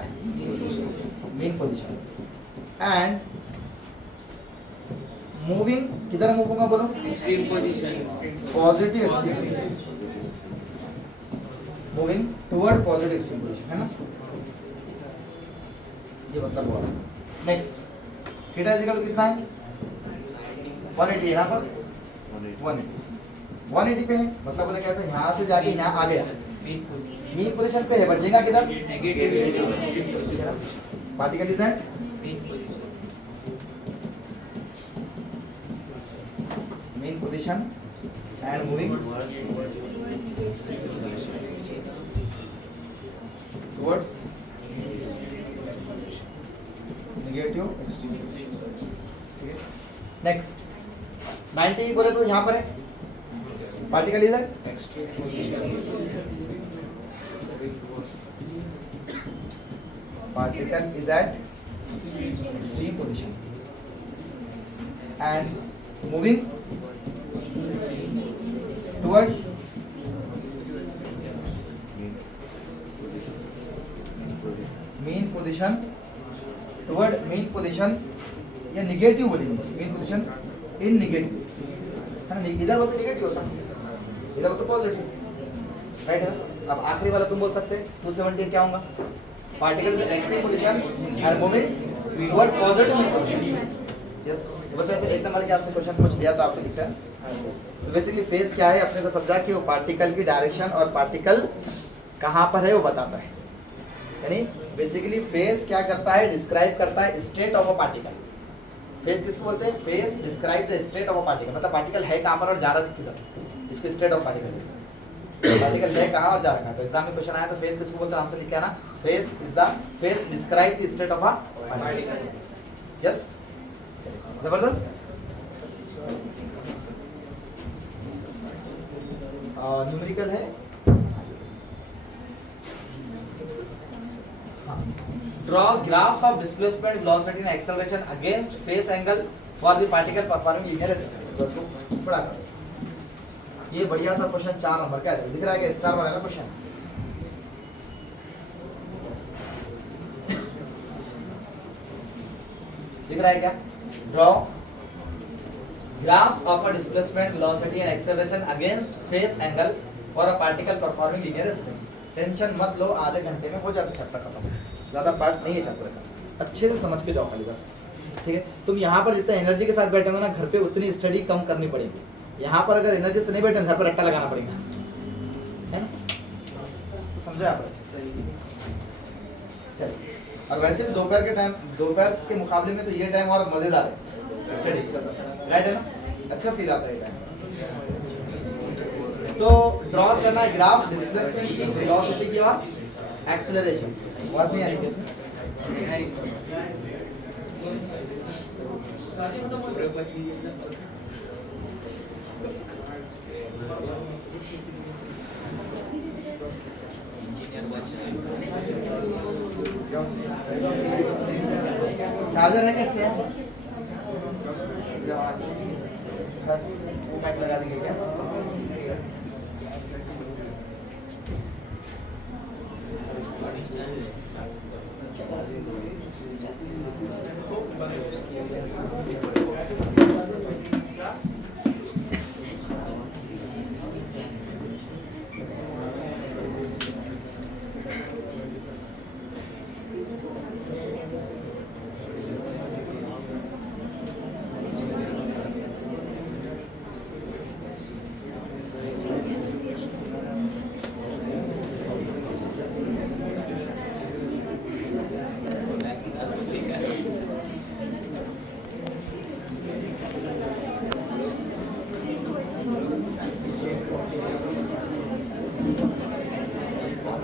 mean position and moving, किधर मूव होगा बोलो, extreme position, positive extreme position, moving toward positive extreme position, है ना, ये मतलब हुआ। Next theta is equal to कितना है, 180 यहाँ पर 180 पे है, मतलब बोले कैसे, यहाँ से जाके यहाँ आ गया, मीन पोजीशन पे है बट जाएगा किधर, negative particle is at mean position, mean position and moving towards negative extreme, ठीक है। नेक्स्ट 90 बोले तो यहाँ पर है, particle is at particle is at extreme position and moving towards mean position, toward mean position या नेगेटिव बोलेंगे, mean position in negative है ना, इधर बोलते नेगेटिव होता है, इधर बोलते पॉजिटिव, राइट है ना। अब आखिरी वाला तुम बोल सकते हैं 270 क्या होगा, particles in extreme position and moving toward positive position, yes। तो बच्चों ऐसे एक नंबर के आपसे क्वेश्चन पूछ लिया तो आपने लिखा आंसर। तो बेसिकली फेस क्या है, अपने को समझा कि वो पार्टिकल की डायरेक्शन और पार्टिकल कहाँ पर है वो बताता है, यानी बेसिकली फेस क्या करता है, डिस्क्राइब करता है state of a particle. Face किसको बोलते हैं, face describe the state of a particle, मतलब पार्टिकल है कहाँ पर और जा रहा है किधर, इसको स्टेट ऑफ पार्टिकल, पार्टिकल है कहाँ और जा रहा है। तो एग्जाम में क्वेश्चन आया तो फेस किसको बोलते हैं, आंसर लिखे ना, face is the face describe the state of a particle, yes. जबरदस्त। न्यूमेरिकल है, draw graphs of displacement, velocity and acceleration against face angle for the particle performing linear acceleration. तो इसको पढ़ा करो, ये बढ़िया सा क्वेश्चन 4 नंबर का है, दिख रहा है क्या, स्टार वाला क्वेश्चन, दिख रहा है क्या, draw graphs of a displacement, velocity and acceleration against face angle for a particle performing linear acceleration. Tension मत लो, आधे घंटे में हो जाता चैप्टर खत्म, ज्यादा पार्ट नहीं है चैप्टर का, अच्छे से समझ के जाओ खाली बस, ठीक है। तुम यहाँ पर जितना एनर्जी के साथ बैठे हो ना, घर पे उतनी स्टडी कम करनी पड़ेगी, यहाँ पर अगर एनर्जी से नहीं बैठे घर पर रट्टा लगाना पड़ेगा, है ना? तो समझे आप अच्छे से? चलिए, और वैसे भी दोपहर के टाइम, दोपहर के मुकाबले में तो ये टाइम और मजेदार है स्टडी, राइट है ना? अच्छा फील आता है टाइम। तो ड्रॉ करना है ग्राफ डिस्प्लेसमेंट की, वेलोसिटी की और एक्सेलरेशन। आवाज नहीं आ रही इसमें? चार्जर है क्या इसके? वो माइक लगा देंगे क्या?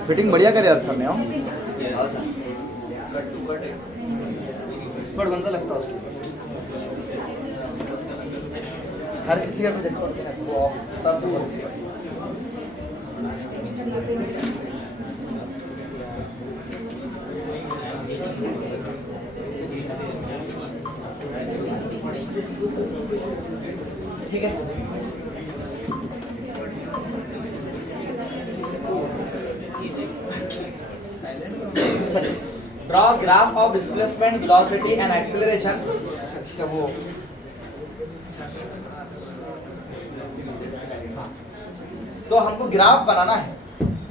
फिटिंग बढ़िया करे यार सर ने। एक्सपर्ट बंदा लगता है उसको, हर किसी का कुछ एक्सपर्ट है वो एक्सपर्ट। ठीक है, चलिए draw graph of displacement velocity and acceleration. इसका वो तो हमको ग्राफ बनाना है,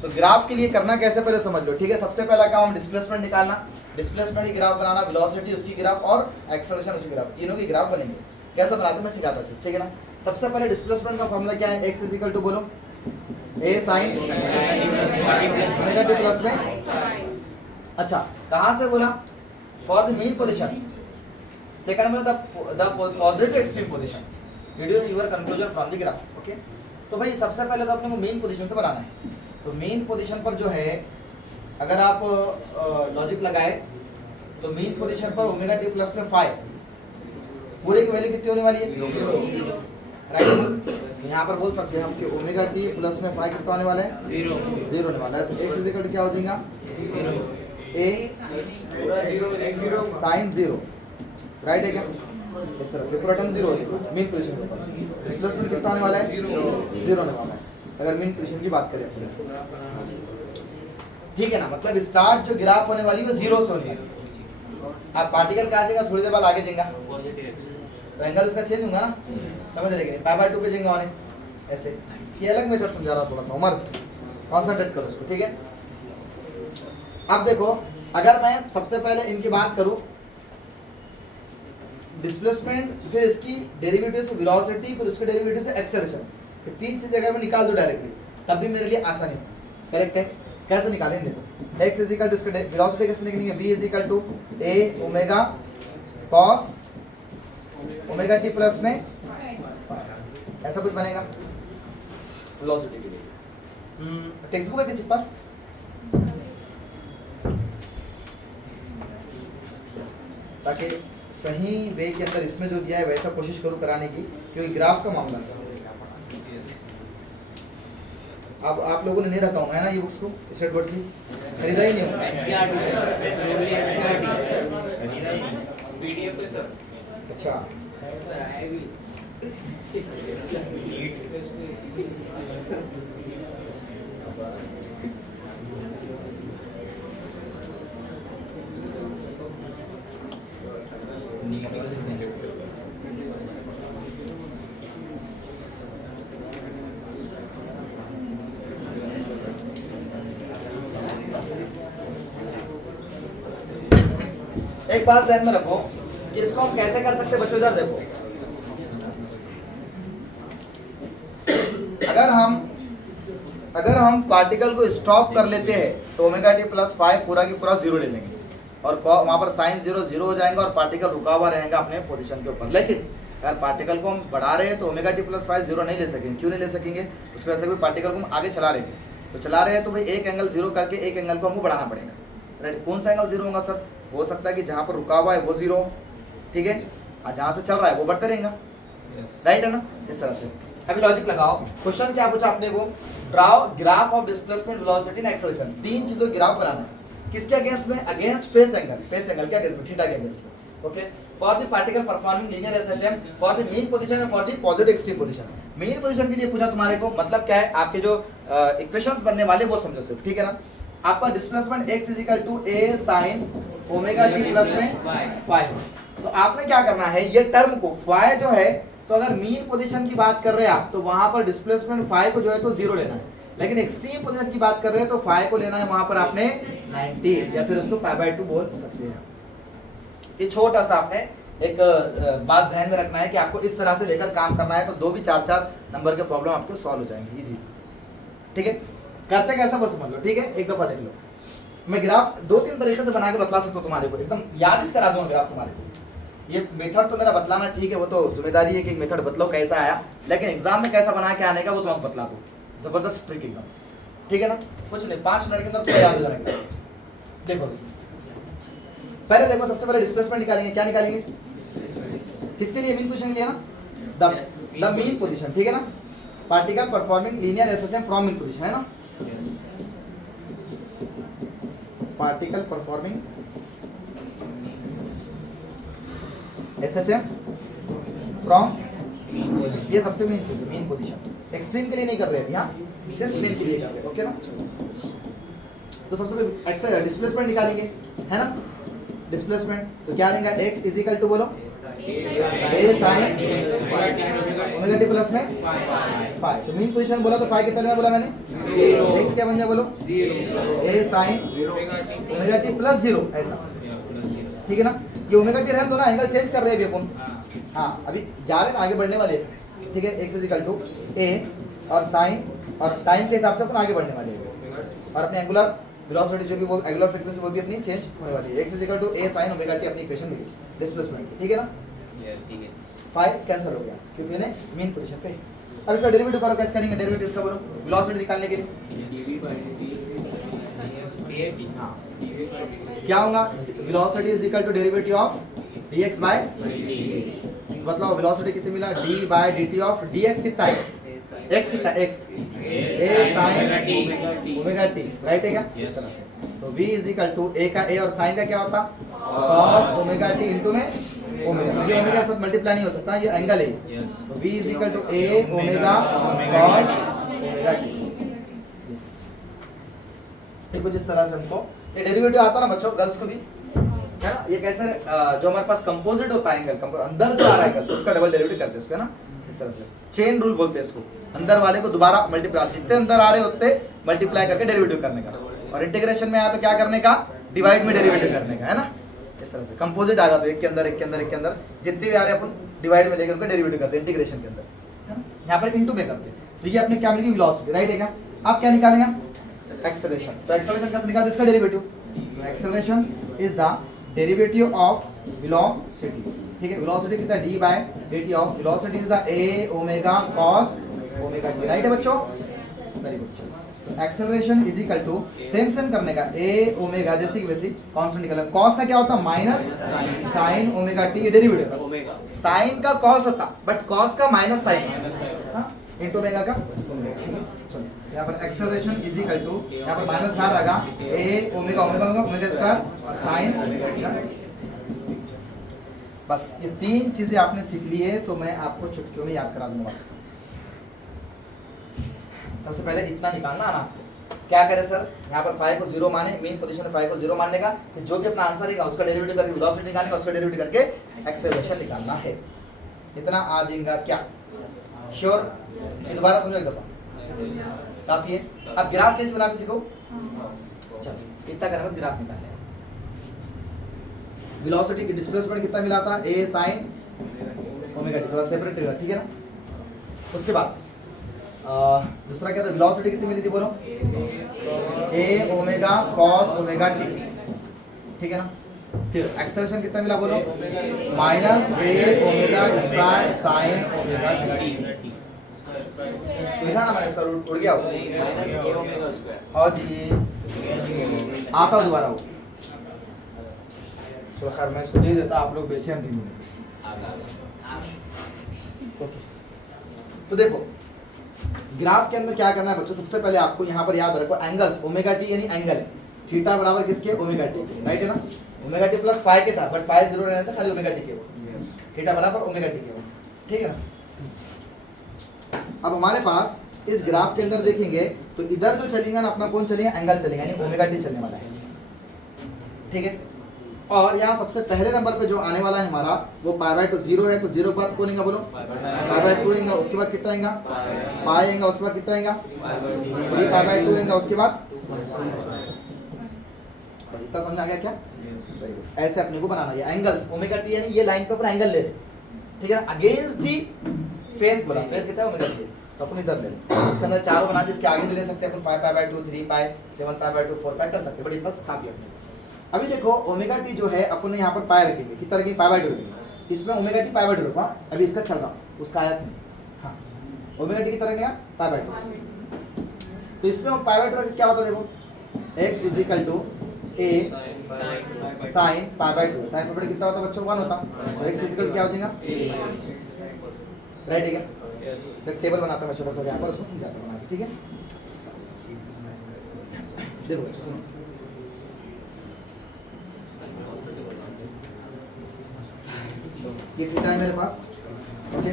तो ग्राफ के लिए करना कैसे पहले समझ लो, ठीक है? सबसे पहला काम हम डिस्प्लेसमेंट निकालना, डिस्प्लेसमेंट की ग्राफ बनाना, वेलोसिटी उसकी ग्राफ और एक्सेलरेशन उसकी ग्राफ, तीनों की ग्राफ बनेंगे। कैसे बनाते हैं मैं सिखाता हूं, ठीक है ना? सबसे पहले डिस्प्लेसमेंट का फॉर्मूला क्या है? x इज इक्वल टू बोलो a sin omega t plus में, अच्छा कहां से बोला? For the mean position, second में the positive extreme position, reduce your conclusion from the graph. Okay, तो भाई सबसे पहले तो अपने को मेन पोजीशन से बनाना है। तो मेन पोजीशन पर जो है अगर आप लॉजिक लगाए तो मेन पोजीशन पर ओमेगा टी प्लस में 5 पूरे की वैल्यू कितनी होने वाली है? राइट, यहाँ पर बोल सकते हैं हम कि ओमेगा टी प्लस में 5 कितना होने वाला है? 0 होने वाला है। तो x इज इक्वल टू क्या हो जाएगा? a sin 0, राइट है क्या? इस तरह से पूरा टर्म 0 हो जाएगा मेन पोजीशन पर। डिस्प्लेसमेंट कितना होने वाला है? 0 होने वाला है अगर मेन पोजीशन की बात करें। ठीक है ना? मतलब स्टार्ट जो ग्राफ होने वाली है वो 0 से होने वाली है। अब पार्टिकल कहाँ जाएगा? थोड़ी देर बाद आगे जाएगा तो एंगल उसका चेंज होगा ना, समझ रहे कि नहीं? π/2 पे जाएगा होने ऐसे। ये अलग मेथड समझा रहा हूँ थोड़ा सा, उमर कॉन्सेंट्रेट करो इसको, ठीक है? अब देखो, अगर मैं सबसे पहले इनकी बात करूं डिस्प्लेसमेंट, फिर इसकी डेरिवेटिव से वेलोसिटी, फिर उसके डेरिवेटिव से एक्सेलरेशन, ये तीन चीजें अगर मैं निकाल दूं डायरेक्टली तब भी मेरे लिए आसानी है। करेक्ट है? कैसे निकालें? देखो x इज इक्वल टू इसके वेलोसिटी कैसे निकलेंगे? v is equal to a omega cos omega t plus में ऐसा कुछ बनेगा वेलोसिटी के लिए। टेक्स्ट बुक है किसी के पास? ताकि सही वे के अंदर इसमें जो दिया है वैसा कोशिश करूँ कराने की, क्योंकि ग्राफ का मामला है। अब आप लोगों ने नहीं रखा होगा है ना ये बुक्स को, स्टेट बोर्ड की खरीदा ही नहीं होगा। अच्छा, एक बात ध्यान में रखो कि इसको हम कैसे कर सकते हैं बच्चों। इधर देखो, अगर हम पार्टिकल को स्टॉप कर लेते हैं तो ओमेगा टी प्लस 5 पूरा की पूरा जीरो ले लेंगे और वहाँ पर साइन जीरो जीरो हो जाएंगे और पार्टिकल रुका हुआ रहेगा अपने पोजीशन के ऊपर। लेकिन अगर पार्टिकल को हम बढ़ा रहे हैं तो ओमेगा टी प्लस 5 जीरो नहीं ले सकेंगे। क्यों नहीं ले सकेंगे? उसकी वजह से भी पार्टिकल को हम आगे चला रहे हैं, तो चला रहे हैं तो भाई एक एंगल जीरो करके एक एंगल को हमको बढ़ाना पड़ेगा। राइट, कौन सा एंगल जीरो होगा सर? हो सकता है कि जहाँ पर रुका हुआ है वो जीरो, ठीक है, और जहाँ से चल रहा है वो बढ़ते रहेगा। राइट है ना? इस तरह से अभी लॉजिक लगाओ। क्वेश्चन क्या पूछा आपने को? Draw graph of displacement velocity and acceleration. तीन चीजों का ग्राफ बनाना है। किसके अगेंस्ट में? Against face angle. Face angle के अगेंस्ट में, थीटा के अगेंस्ट में। Okay, for the particle performing linear SHM for the mean position and for the positive extreme position. Mean position के लिए पूछा तुम्हारे को, मतलब क्या है? आपके जो इक्वेशंस बनने वाले वो समझो सिर्फ, ठीक है ना? आपका displacement x is equal to a sin omega t plus में फाई। तो आपने क्या करना है, ये टर्म को फाई जो है, तो अगर मीन पोजीशन की बात कर रहे हैं आप तो वहां पर डिस्प्लेसमेंट फाई को जो है तो जीरो लेना है। लेकिन एक्सट्रीम पोजीशन की बात कर रहे हैं तो फाई को लेना है वहां पर आपने 90 या फिर उसको π/2 बोल सकते हैं। ये छोटा सा आपने एक बात ध्यान में रखना है कि आपको इस तरह से लेकर काम करना है तो दो भी 4-4 नंबर के प्रॉब्लम आपके सॉल्व हो जाएंगे इजी। ठीक है, करते कैसा वो समझ लो, ठीक है? एक दफा देख लो। मैं ग्राफ 2-3 तरीके से बना के बतला सकता हूँ तुम्हारे को, एकदम याद ही करा दूंगा ग्राफ तुम्हारे को। ये मेथड तो मेरा बतलाना ठीक है, वो तो जिम्मेदारी है कि मेथड बतलाओ कैसा आया, लेकिन एग्जाम में कैसा बना के आने का वो तुम बतला दो। जबरदस्त ट्रिक एकदम, ठीक है ना? कुछ नहीं, 5 मिनट के अंदर पूरा याद हो जाएगा। देखो इसमें पहले देखो, सबसे पहले डिस्प्लेसमेंट निकालेंगे। क्या निकालेंगे? किसके लिए? मीन पोजीशन के लिए ना, द मीन पोजीशन, ठीक है ना? Particle performing linear SHM from mean position, है ना? पार्टिकल परफॉर्मिंग एसएचएम फ्रॉम, ये सबसे मेन चीज है, मीन पोजीशन। एक्सट्रीम के लिए नहीं कर रहे हैं यहाँ, सिर्फ मेन के लिए कर रहे हैं। ओके ना? तो सबसे पहले डिस्प्लेसमेंट निकालेंगे, है ना? डिस्प्लेसमेंट तो क्या रहेगा? x इज इक्वल टू बोलो a sin omega t plus में 5। तो मीन पोजीशन बोला तो 5 कितना लेना बोला मैंने? x क्या बन जाए बोलो? a sin omega t plus 0, ऐसा, ठीक है ना? ये ओमेगा टी रहने दो ना, एंगल चेंज कर रहे हैं अभी अपन। हाँ, अभी जा रहे हैं आगे बढ़ने वाले, ठीक है? x is equal to a और sin और टाइम के हिसाब से अपन आगे बढ़ने वाले हैं और अपने एंगुलर वेलोसिटी जो भी वो एंगुलर फ्रीक्वेंसी वो भी अपनी चेंज होने वाली है। x is equal to a sin omega t अपनी इक्वेशन मिली डिस्प्लेसमेंट, ठीक है ना? ठीक है, 5 कैंसिल हो गया क्योंकि मैंने मीन पोजीशन पे। अब इसका डेरिवेटिव करो, कैसे करेंगे डेरिवेटिव इसका? बोलो वेलोसिटी निकालने के लिए हाँ, क्या होगा? Velocity is equal to derivative of dx by, मतलब वेलोसिटी कितनी मिला? d by dt of dx कितना है? x कितना? x a sin omega t, right है क्या? इस तरह से तो v is equal to a का a और sin का क्या होता? cos ओमेगा t इनटू में ओमेगा। ये ओमेगा के साथ मल्टीप्लाई नहीं हो सकता, ये एंगल है। तो v is equal to a omega cos omega t। ये कुछ इस तरह से हमको ये डेरिवेटिव आता ना बच्चों, गर्ल्स को भी, है ना? ये कैसे जो हमारे पास कंपोजिट होता है एंगल, अंदर जो आ रहा है एंगल, उसका डबल डेरिवेटिव करते हैं उसका ना, इस तरह से चेन रूल बोलते हैं इसको। अंदर वाले को दोबारा मल्टीप्लाई, जितने अंदर आ रहे होते मल्टीप्लाई करके डेरिवेटिव करने का, और इंटीग्रेशन में आया तो क्या करने का? डिवाइड में डेरिवेटिव करने का, है ना? इस तरह से कंपोजिट आ गया तो एक के अंदर एक के अंदर एक के अंदर जितने भी आ रहे हैं अपन डिवाइड में लेकर उनका डेरिवेटिव करते हैं इंटीग्रेशन के अंदर, है ना? यहाँ पर इनटू में करते हैं। तो ये अपने क्या मिलेगी? वेलोसिटी, राइट है क्या? आप क्या निकालेंगे? एक्सेलरेशन। तो एक्सेलरेशन कैसे निकालते हैं? इसका डेरिवेटिव। तो acceleration is the derivative of velocity, ठीक है? वेलोसिटी कितना? d by dt of velocity is the a omega cos omega t, right है बच्चों? Very good. तो acceleration is equal to same करने का a ओमेगा जैसे कि वैसे कांस्टेंट निकालना। cos का क्या होता? माइनस sin ओमेगा t, ये डेरिवेटिव ओमेगा। sin का cos होता, बट cos का माइनस sin, हां, इनटू ओमेगा का ओमेगा। चलो यहाँ पर एक्सेलरेशन इज इक्वल टू, यहाँ पर माइनस बाहर आएगा a omega omega omega square sin omega. बस ये तीन चीजें आपने सीख ली है तो मैं आपको चुटकियों में याद करा दूंगा वापस। सबसे पहले इतना निकालना आना आपको। क्या करें सर? यहाँ पर 5 को 0 माने, मीन पोजीशन में 5 को 0 मानने का, फिर जो भी अपना आंसर रहेगा उसका डेरिवेटिव करके वेलोसिटी निकालने का, उसका डेरिवेटिव करके एक्सेलरेशन निकालना है। इतना आ जाएगा क्या? श्योर? ये दोबारा समझो एक दफा, काफी है। अब ग्राफ कैसे बनाते सीखो। चलो इतना करना, ग्राफ निकालने। वेलोसिटी की डिस्प्लेसमेंट कितना मिला था? a sin ओमेगा t, थोड़ा सेपरेट रहेगा, ठीक है ना? उसके बाद दूसरा क्या था, वेलोसिटी कितनी मिली थी बोलो, a omega cos omega t, ठीक है ना। फिर एक्सेलरेशन कितना मिला बोलो, minus a omega square sine omega t. लिखा ना मैंने, इसका रूट उड़ गया हो। Minus a omega square. हाँ जी, आता हूँ दोबारा वो। चलो खैर मैं इसको दे देता, आप लोग बेचे हम टीम। ओके, तो देखो ग्राफ के अंदर क्या करना है बच्चों, सबसे पहले आपको यहाँ पर याद रखो एंगल्स, ओमेगा टी यानी एंगल है, थीटा बराबर किसके, ओमेगा टी, राइट है ना। ओमेगा टी प्लस फाई के था, बट फाई जीरो रहने से खाली ओमेगा टी के हो, थीटा बराबर ओमेगा टी के हो, ठीक है ना। अब हमारे पास इस ग्राफ के अंदर देखेंगे तो इधर जो चलेगा ना अपना कौन चलेगा, एंगल चलेगा यानी ओमेगा टी चलने वाला है, ठीक है। और यहाँ सबसे पहले नंबर पे जो आने वाला है हमारा वो पाई बाय टू जीरो है, तो जीरो के बाद कौन आएगा बोलो, पाई बाय टू आएगा, उसके बाद कितना आएगा, पाई आएगा, उसके बाद कितना आएगा, 3 पाई बाय टू आएगा, उसके बाद इतना समझ आ गया क्या। ऐसे अपने को बनाना है एंगल्स, ओमेगा टी यानी ये लाइन पे ऊपर एंगल ले, ठीक है ना, अगेंस्ट दी फेस बोला, फेस कितना है ओमेगा टी, तो अपन इधर ले, इसके अंदर चारों बना दिए, इसके आगे भी ले सकते हैं अपन 5 पाई बाय 2, 3 पाई, 7 पाई बाय 2, 4 पाई कर सकते हैं, बट इतना काफी है। अभी देखो ओमेगा टी जो है अपन ने यहाँ पर पाई रखेंगे, कितना रखेंगे, पाई बाय 2 रखेंगे, इसमें ओमेगा टी पाई बाय 2 रखा, अभी इसका चल रहा उसका आया था, हाँ ओमेगा टी की तरह गया पाई बाय 2, तो इसमें पाई बाय 2 रख क्या होता है देखो, x is equal to a sine pi by 2, sine pi by कितना होता है बच्चों, 1 होता, तो x इज इक्वल क्या हो जाएगा, राइट, ठीक है। फिर टेबल बनाता मैं छोटा सा यहाँ पर, उसको समझाता हूँ, ठीक है। देखो बच्चों सुनो, ये थीटा है मेरे पास, ओके,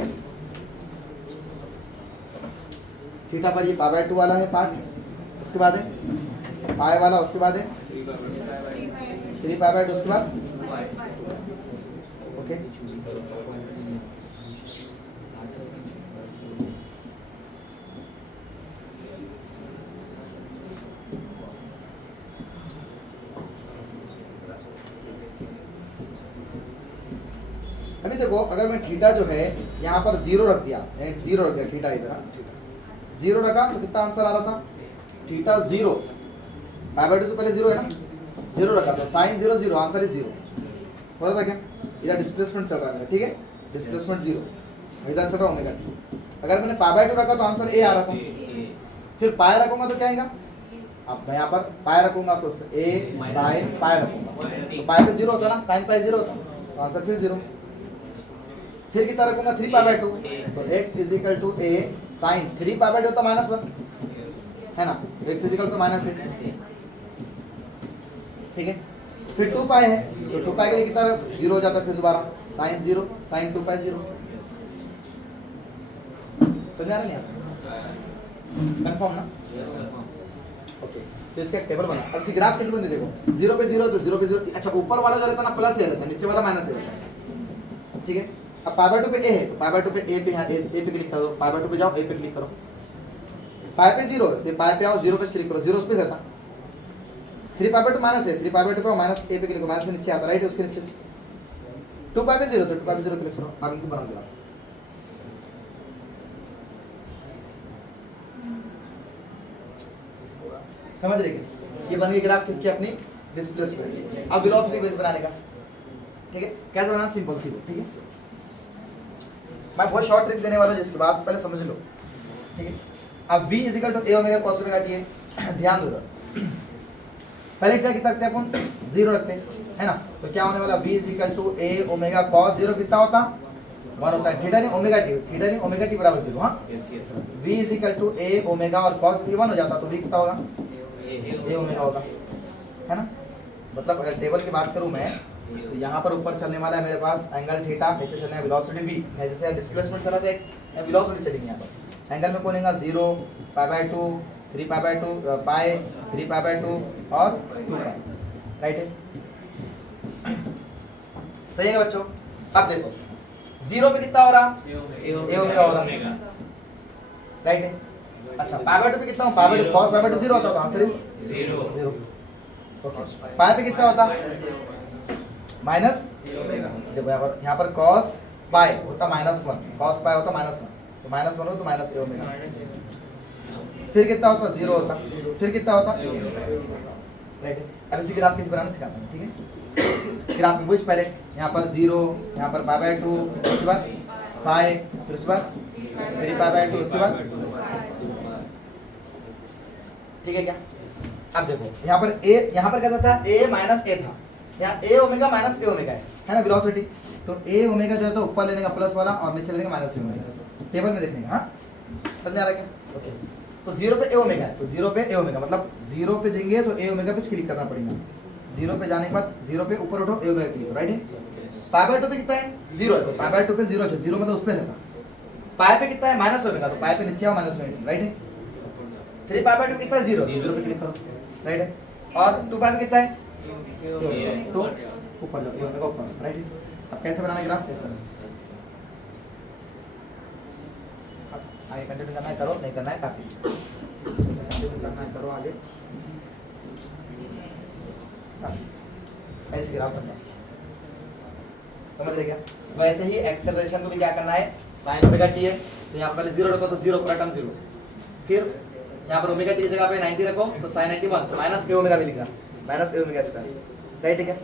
थीटा पर ये पाई बाय 2 वाला है पार्ट, उसके बाद है पाई वाला, उसके बाद है 3 पाई बाय 2, उसके बाद ओके। अभी देखो अगर मैं थीटा जो है यहाँ पर 0 रख दिया, 0 रख दिया थीटा इधर, 0 रखा तो कितना आंसर आ रहा था, थीटा 0, पाई बाय 2 से पहले 0 है ना, 0 रखा तो साइन 0 0, आंसर इज 0, हो रहा था क्या, इधर डिस्प्लेसमेंट चल रहा है, ठीक है, डिस्प्लेसमेंट 0, इधर चल रहा ओमेगा टी। अगर मैंने पाई बाय 2 रखा तो आंसर ए आ रहा था, फिर पाई रखूंगा तो क्या आएगा, अब मैं यहाँ पर पाई रखूंगा तो ए साइन पाई रखूंगा, तो पाई पे 0 होता ना, साइन पाई 0 होता, तो आंसर फिर 0। फिर कितना रखूंगा 3 पाई बाय 2, तो x is equal to a sine 3 pi by 2 तो -1 है ना, x इज इक्वल टू -1, ठीक है। फिर 2 पाई है, तो 2 पाई के लिए कितना 0 हो जाता है, फिर दोबारा साइन 0 साइन 2 पाई 0, समझा रहे नहीं, कंफर्म ना, ओके। तो इसका एक टेबल बना, अब इस ग्राफ कैसे बनते देखो, 0 पे 0 तो 0 पे 0, अच्छा ऊपर वाला जो रहता है ना प्लस ए रहता है, नीचे वाला माइनस ए रहता है, ठीक है। अब पाई बाय 2 पे ए है, तो पाई बाय 2 पे ए पे यहाँ ए पे क्लिक कर दो, पाई बाय 2 पे जाओ ए पे क्लिक करो, पाई पे 0 है, पाई पे आओ 0 पे क्लिक करो, 0 उस पे रहता, 3 पाई बाय 2 माइनस है, 3 पाई बाय 2 पे माइनस ए पे क्लिक करो, माइनस से नीचे आता, राइट, उसके नीचे 2 पाई पे 0, तो 2 पाई पे 0 क्लिक करो, अब इनको बना दो, समझ रहे क्या, ये बन गई ग्राफ किसकी, अपनी डिस्प्लेसमेंट। अब वेलोसिटी बेस बनाने का, ठीक है, कैसे बनाना, सिंपल सी, ठीक है। मैं बहुत शॉर्ट ट्रिक देने वाला हूँ जिसके बाद पहले समझ लो, ठीक है। अब v is equal to a omega cos omega t है, ध्यान दो, पहले क्या कितना रखते हैं अपन, 0 रखते हैं, है ना, तो क्या होने वाला, v is equal to a omega cos 0 कितना होता, 1 होता है, थीटा नहीं ओमेगा t, थीटा नहीं ओमेगा t बराबर 0, हाँ, v is equal to a omega और cos 1 हो जाता, तो v कितना होगा, a ओमेगा होगा, है ना। मतलब अगर टेबल की बात करूं मैं, तो यहाँ पर ऊपर चलने वाला है मेरे पास एंगल थीटा, नीचे चलने वेलोसिटी v, जैसे डिस्प्लेसमेंट चला था x, वेलोसिटी चलेगी यहाँ पर, एंगल में कौन आएगा 0, पाई by 2, 3 pi by 2, pi 3 pi by 2 और 2 पाई, राइट है, सही है बच्चों। अब देखो 0 पे कितना हो रहा, a ओमेगा हो रहा, राइट है। अच्छा पाई बाय 2 पे कितना हो, पाई बाय 2 cos पाई बाय 2 0 होता, तो आंसर इज 0, पाई पे कितना होता, माइनस, देखो यहाँ पर cos पाई होता -1, cos पाई होता -1, तो -1 हो तो माइनस ए ओमेगा, फिर कितना होता, 0 होता, फिर कितना होता, राइट। अब इसी ग्राफ कैसे बनाना सिखाता हूँ, ठीक है। ग्राफ में बुझ पहले यहाँ पर 0, यहाँ पर π/2, उसके बाद पाई, फिर उसके बाद 3π/2, उसके बाद, ठीक है क्या। अब देखो यहाँ पर a, यहाँ पर कैसा था, a माइनस a था, यहाँ a omega minus a omega है ना वेलोसिटी। तो a ओमेगा जो है तो ऊपर लेने का प्लस वाला और नीचे लेने का माइनस ओमेगा, टेबल में देखने का, हाँ समझ आ रहा है क्या। ओके, तो 0 पे a ओमेगा है, तो 0 पे a ओमेगा मतलब 0 पे जाएंगे तो a ओमेगा पे क्लिक करना पड़ेगा। 0 पे जाने के बाद 0 पे ऊपर उठो, a ओमेगा क्लिक, राइट है। π/2 पे कितना है, 0 है, तो π/2 पे 0 है, 0 मतलब उस पे रहता। पाई पे कितना है, माइनस ओमेगा, तो पाई पे नीचे आओ, माइनस ओमेगा, राइट है। 3π/2 कितना है, 0, 0 पे क्लिक करो, राइट है। और 2π पे कितना है, तो ऊपर लो, a ओमेगा ऊपर, राइट है। अब कैसे बनाना है ग्राफ, इस तरह से। आगे कंटिन्यू करना है करो, नहीं करना है काफी, ऐसे कंटिन्यू करना है करो आगे, ऐसे ग्राफ बनना सीखिए, समझ रहे क्या। वैसे ही एक्सेलरेशन को भी क्या करना है, sin ओमेगा t है, तो यहाँ पर 0 रखो तो 0 पूरा टर्म 0, फिर यहाँ पर ओमेगा t की जगह पे 90 रखो तो sin 91, तो माइनस a ओमेगा भी लिखना, minus a omega square, right है क्या।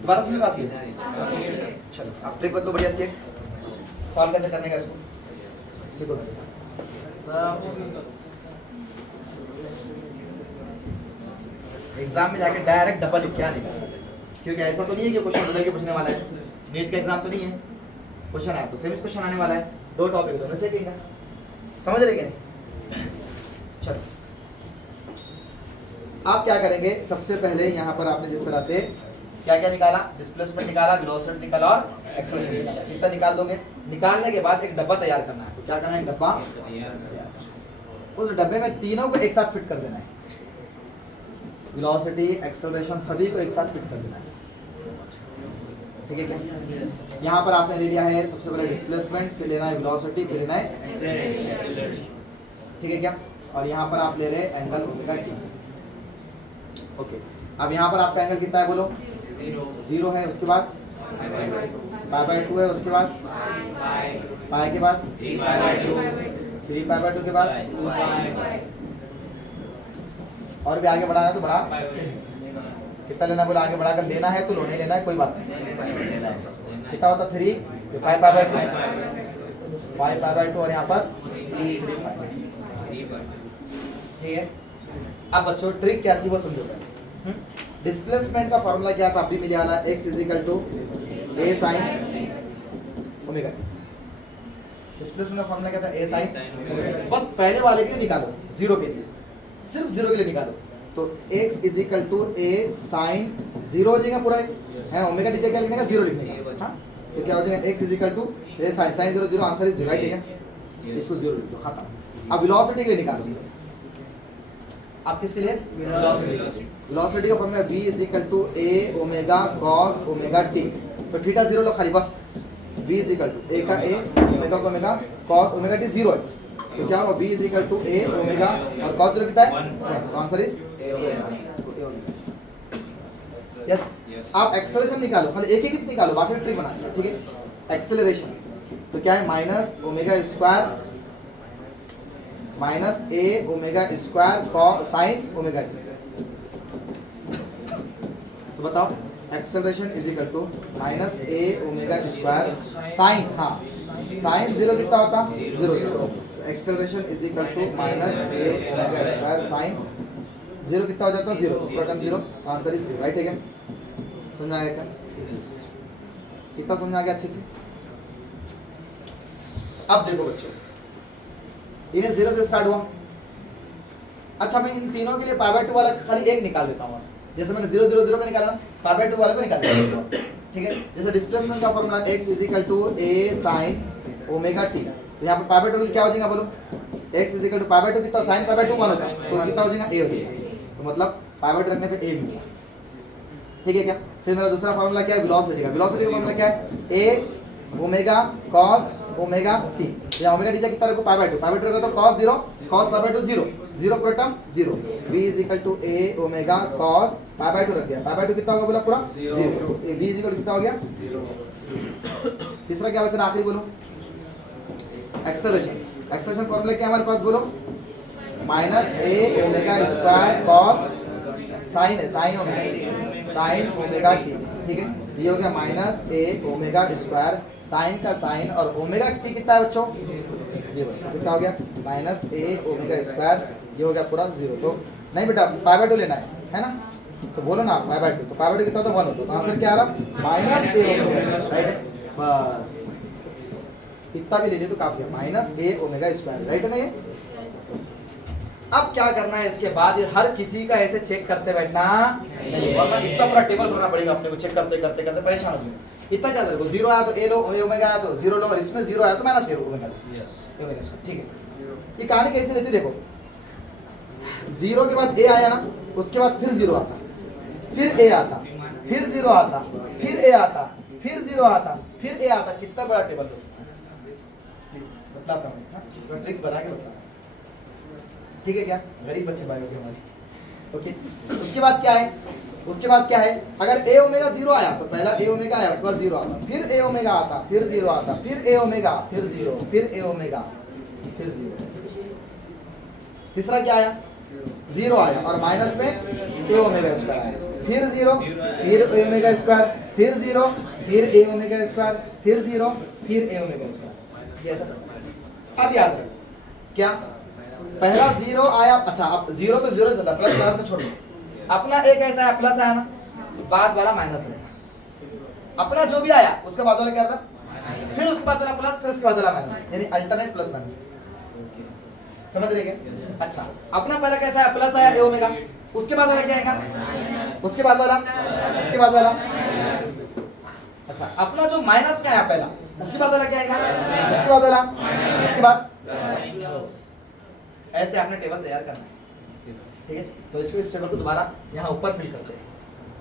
दोबारा समझ बात की, चलो अब ट्रिक बदलो बढ़िया से, सॉल्व कैसे करने का इसको सीखो मेरे साथ सब। एग्जाम में जाके डायरेक्ट डबल लिख के आने का, क्योंकि ऐसा तो नहीं है कि क्वेश्चन बदल के पूछने वाला है, नीट का एग्जाम तो नहीं है, क्वेश्चन आया तो सेम क्वेश्चन आने वाला है, दो टॉपिक दोनों से देगा, समझ रहे क्या। चलो आप क्या करेंगे, सबसे पहले यहाँ पर आपने जिस तरह से क्या क्या निकाला, डिस्प्लेसमेंट निकाला, वेलोसिटी निकाला और एक्सेलरेशन निकाला, कितना निकाल दोगे। निकालने के बाद एक डब्बा तैयार करना है, तो क्या करना है, डब्बा उस डब्बे में तीनों को एक साथ फिट कर देना है, वेलोसिटी एक्सेलरेशन सभी को एक साथ फिट कर देना है, ठीक है क्या। यहाँ पर आपने ले लिया है सबसे पहले डिस्प्लेसमेंट, फिर लेना है वेलोसिटी, फिर लेना है, ठीक है क्या। और यहाँ पर आप ले रहे हैं एंगल ओमेगा टी, ओके। अब यहाँ पर आपका एंगल कितना है बोलो, 0 है, उसके बाद π/2 है, उसके बाद पाई के बाद 3π/2 के बाद, और भी आगे बढ़ाना है तो बढ़ा, कितना लेना बोला, आगे बढ़ाकर लेना है तो लो, नहीं लेना है कोई बात नहीं। कितना होता 3, 5π/2 और यहाँ पर 3π, ठीक है। अब बच्चों ट्रिक क्या थी वो समझो। डिस्प्लेसमेंट का फॉर्मूला क्या था, अभी मिल जाना, x = a sin omega. Displacement का फॉर्मूला क्या था, a sin, बस पहले वाले के लिए निकालो, 0 के लिए, सिर्फ 0 के लिए निकालो, तो x = a sin 0 हो जाएगा पूरा है, ओमेगा टी क्या लिखने का, 0 लिखने का, हाँ। तो क्या हो जाएगा, x = a sin 0 0, answer is 0, right है, इसको 0 लिख दो, खत्म। अब वेलोसिटी के लिए निकालो, आप किसके लिए, वेलोसिटी का formula v = a omega cos omega t, तो थीटा 0 लो खाली, बस v = a का a, ओमेगा का ओमेगा, cos ओमेगा t 0 है, तो क्या होगा, v = a ओमेगा और cos 0 कितना है, तो आंसर इज यस। आप एक्सेलरेशन निकालो, खाली एक एक निकालो, बाकी ट्रिक बनाना, ठीक है। एक्सेलरेशन तो क्या है, minus omega square minus a omega square sin omega t, तो बताओ acceleration = -a omega square sin, हाँ sin 0 कितना होता, 0, तो acceleration = -a omega square sin 0 कितना हो जाता है, 0, प्रथम 0, आंसर इज 0, राइट है क्या। समझ आ गया क्या, कितना समझ आ गया अच्छे से। अब देखो बच्चों, इन्हें 0 से स्टार्ट हुआ, अच्छा मैं इन तीनों के लिए π/2 वाला खाली एक निकाल देता हूँ, जैसे मैंने 0 0 0 का निकाला, π/2 वाले को निकाल देता हूँ, ठीक है। जैसे डिस्प्लेसमेंट का formula x = a sin omega t, तो यहाँ पर π/2 क्या हो जाएगा बोलो, x = π/2 कितना, sin π/2 1 होता है, तो कितना हो जाएगा, a हो जाएगा, तो मतलब π/2 रखने पे a मिलेगा, ठीक है क्या। फिर मेरा दूसरा फॉर्मूला क्या है, वेलोसिटी का, वेलोसिटी का फॉर्मूला क्या है, a omega cos omega t, या ओमेगा t कितना रखो, π/2 रखो तो cos 0, cos π/2 0, 0 पूरा term 0, v = a omega cos π/2 रख दिया, π/2 कितना होगा बोला, पूरा 0, तो v = कितना हो गया, 0। तीसरा क्या बचा आखिरी बोलो, एक्सेलरेशन, एक्सेलरेशन फॉर्मूला क्या हमारे पास बोलो, minus a omega square cos sine है, साइन ओमेगा टी, ठीक है। ये हो गया minus a omega square, sign का साइन और ओमेगा टी कितना है बच्चों? 0। कितना हो गया? माइनस ए ओमेगा स्क्वायर, ये हो गया पूरा 0। तो नहीं बेटा π/2 लेना है ना, तो बोलो ना π/2, तो π/2 कितना होता है? 1 होता है। तो आंसर क्या आ रहा? माइनस ए ओमेगा, राइट है, बस कितना भी ले ले तो काफी है, minus a omega square, right है ना ये। अब क्या करना है इसके बाद? ये हर किसी का ऐसे चेक करते बैठना नहीं, वरना इतना बड़ा टेबल बनाना पड़ेगा अपने को, चेक करते करते करते परेशान हो जाएंगे। इतना ज्यादा देखो, 0 आया तो ए लो, ओमेगा आया तो 0 लो, और इसमें 0 आया तो माइनस ए ओमेगा, ठीक है। ये कहानी कैसे रहती देखो, 0 के बाद ए आया ना, उसके बाद फिर 0 आता, फिर ए आता, फिर 0 आता, फिर ए आता, फिर 0 आता, फिर ए आता। कितना बड़ा टेबल हो, प्लीज बताता हूँ, ट्रिक बना के बताता, ठीक है क्या? गरीब बच्चे भाई होंगे हमारे, ओके। उसके बाद क्या है? उसके बाद क्या है? अगर ए ओमेगा 0 आया तो पहला ए ओमेगा आया, उसके बाद 0 आता, फिर ए ओमेगा आता, फिर 0 आता, फिर ए ओमेगा, फिर 0, फिर ए ओमेगा, फिर 0। तीसरा क्या आया? 0 आया और माइनस में ए ओमेगा स्क्वायर आया, फिर 0, फिर ए ओमेगा स्क्वायर, फिर 0, फिर ए ओमेगा स्क्वायर, फिर 0, फिर ए ओमेगा स्क्वायर। ये ऐसा अब याद रखो क्या? पहला 0 आया, अच्छा अब 0 तो 0 चलता, प्लस वाला तो छोड़ दो, अपना एक ऐसा है प्लस आया ना, बाद वाला माइनस है, अपना जो भी आया उसके बाद वाला क्या था? फिर उसके बाद वाला प्लस, फिर उसके बाद वाला माइनस, यानी अल्टरनेट प्लस माइनस, समझ रहे क्या? अच्छा अपना पहला कैसा है? प्लस आया ए ओमेगा, उसके बाद वाला क्या आएगा? उसके बाद वाला, उसके बाद वाला, अच्छा अपना जो माइनस में आया पहला, उसके बाद वाला क्या आएगा? उसके बाद वाला, उसके बाद, ऐसे आपने टेबल तैयार करना है, ठीक है। तो इसको, इस टेबल को दोबारा यहाँ ऊपर फिल करते हैं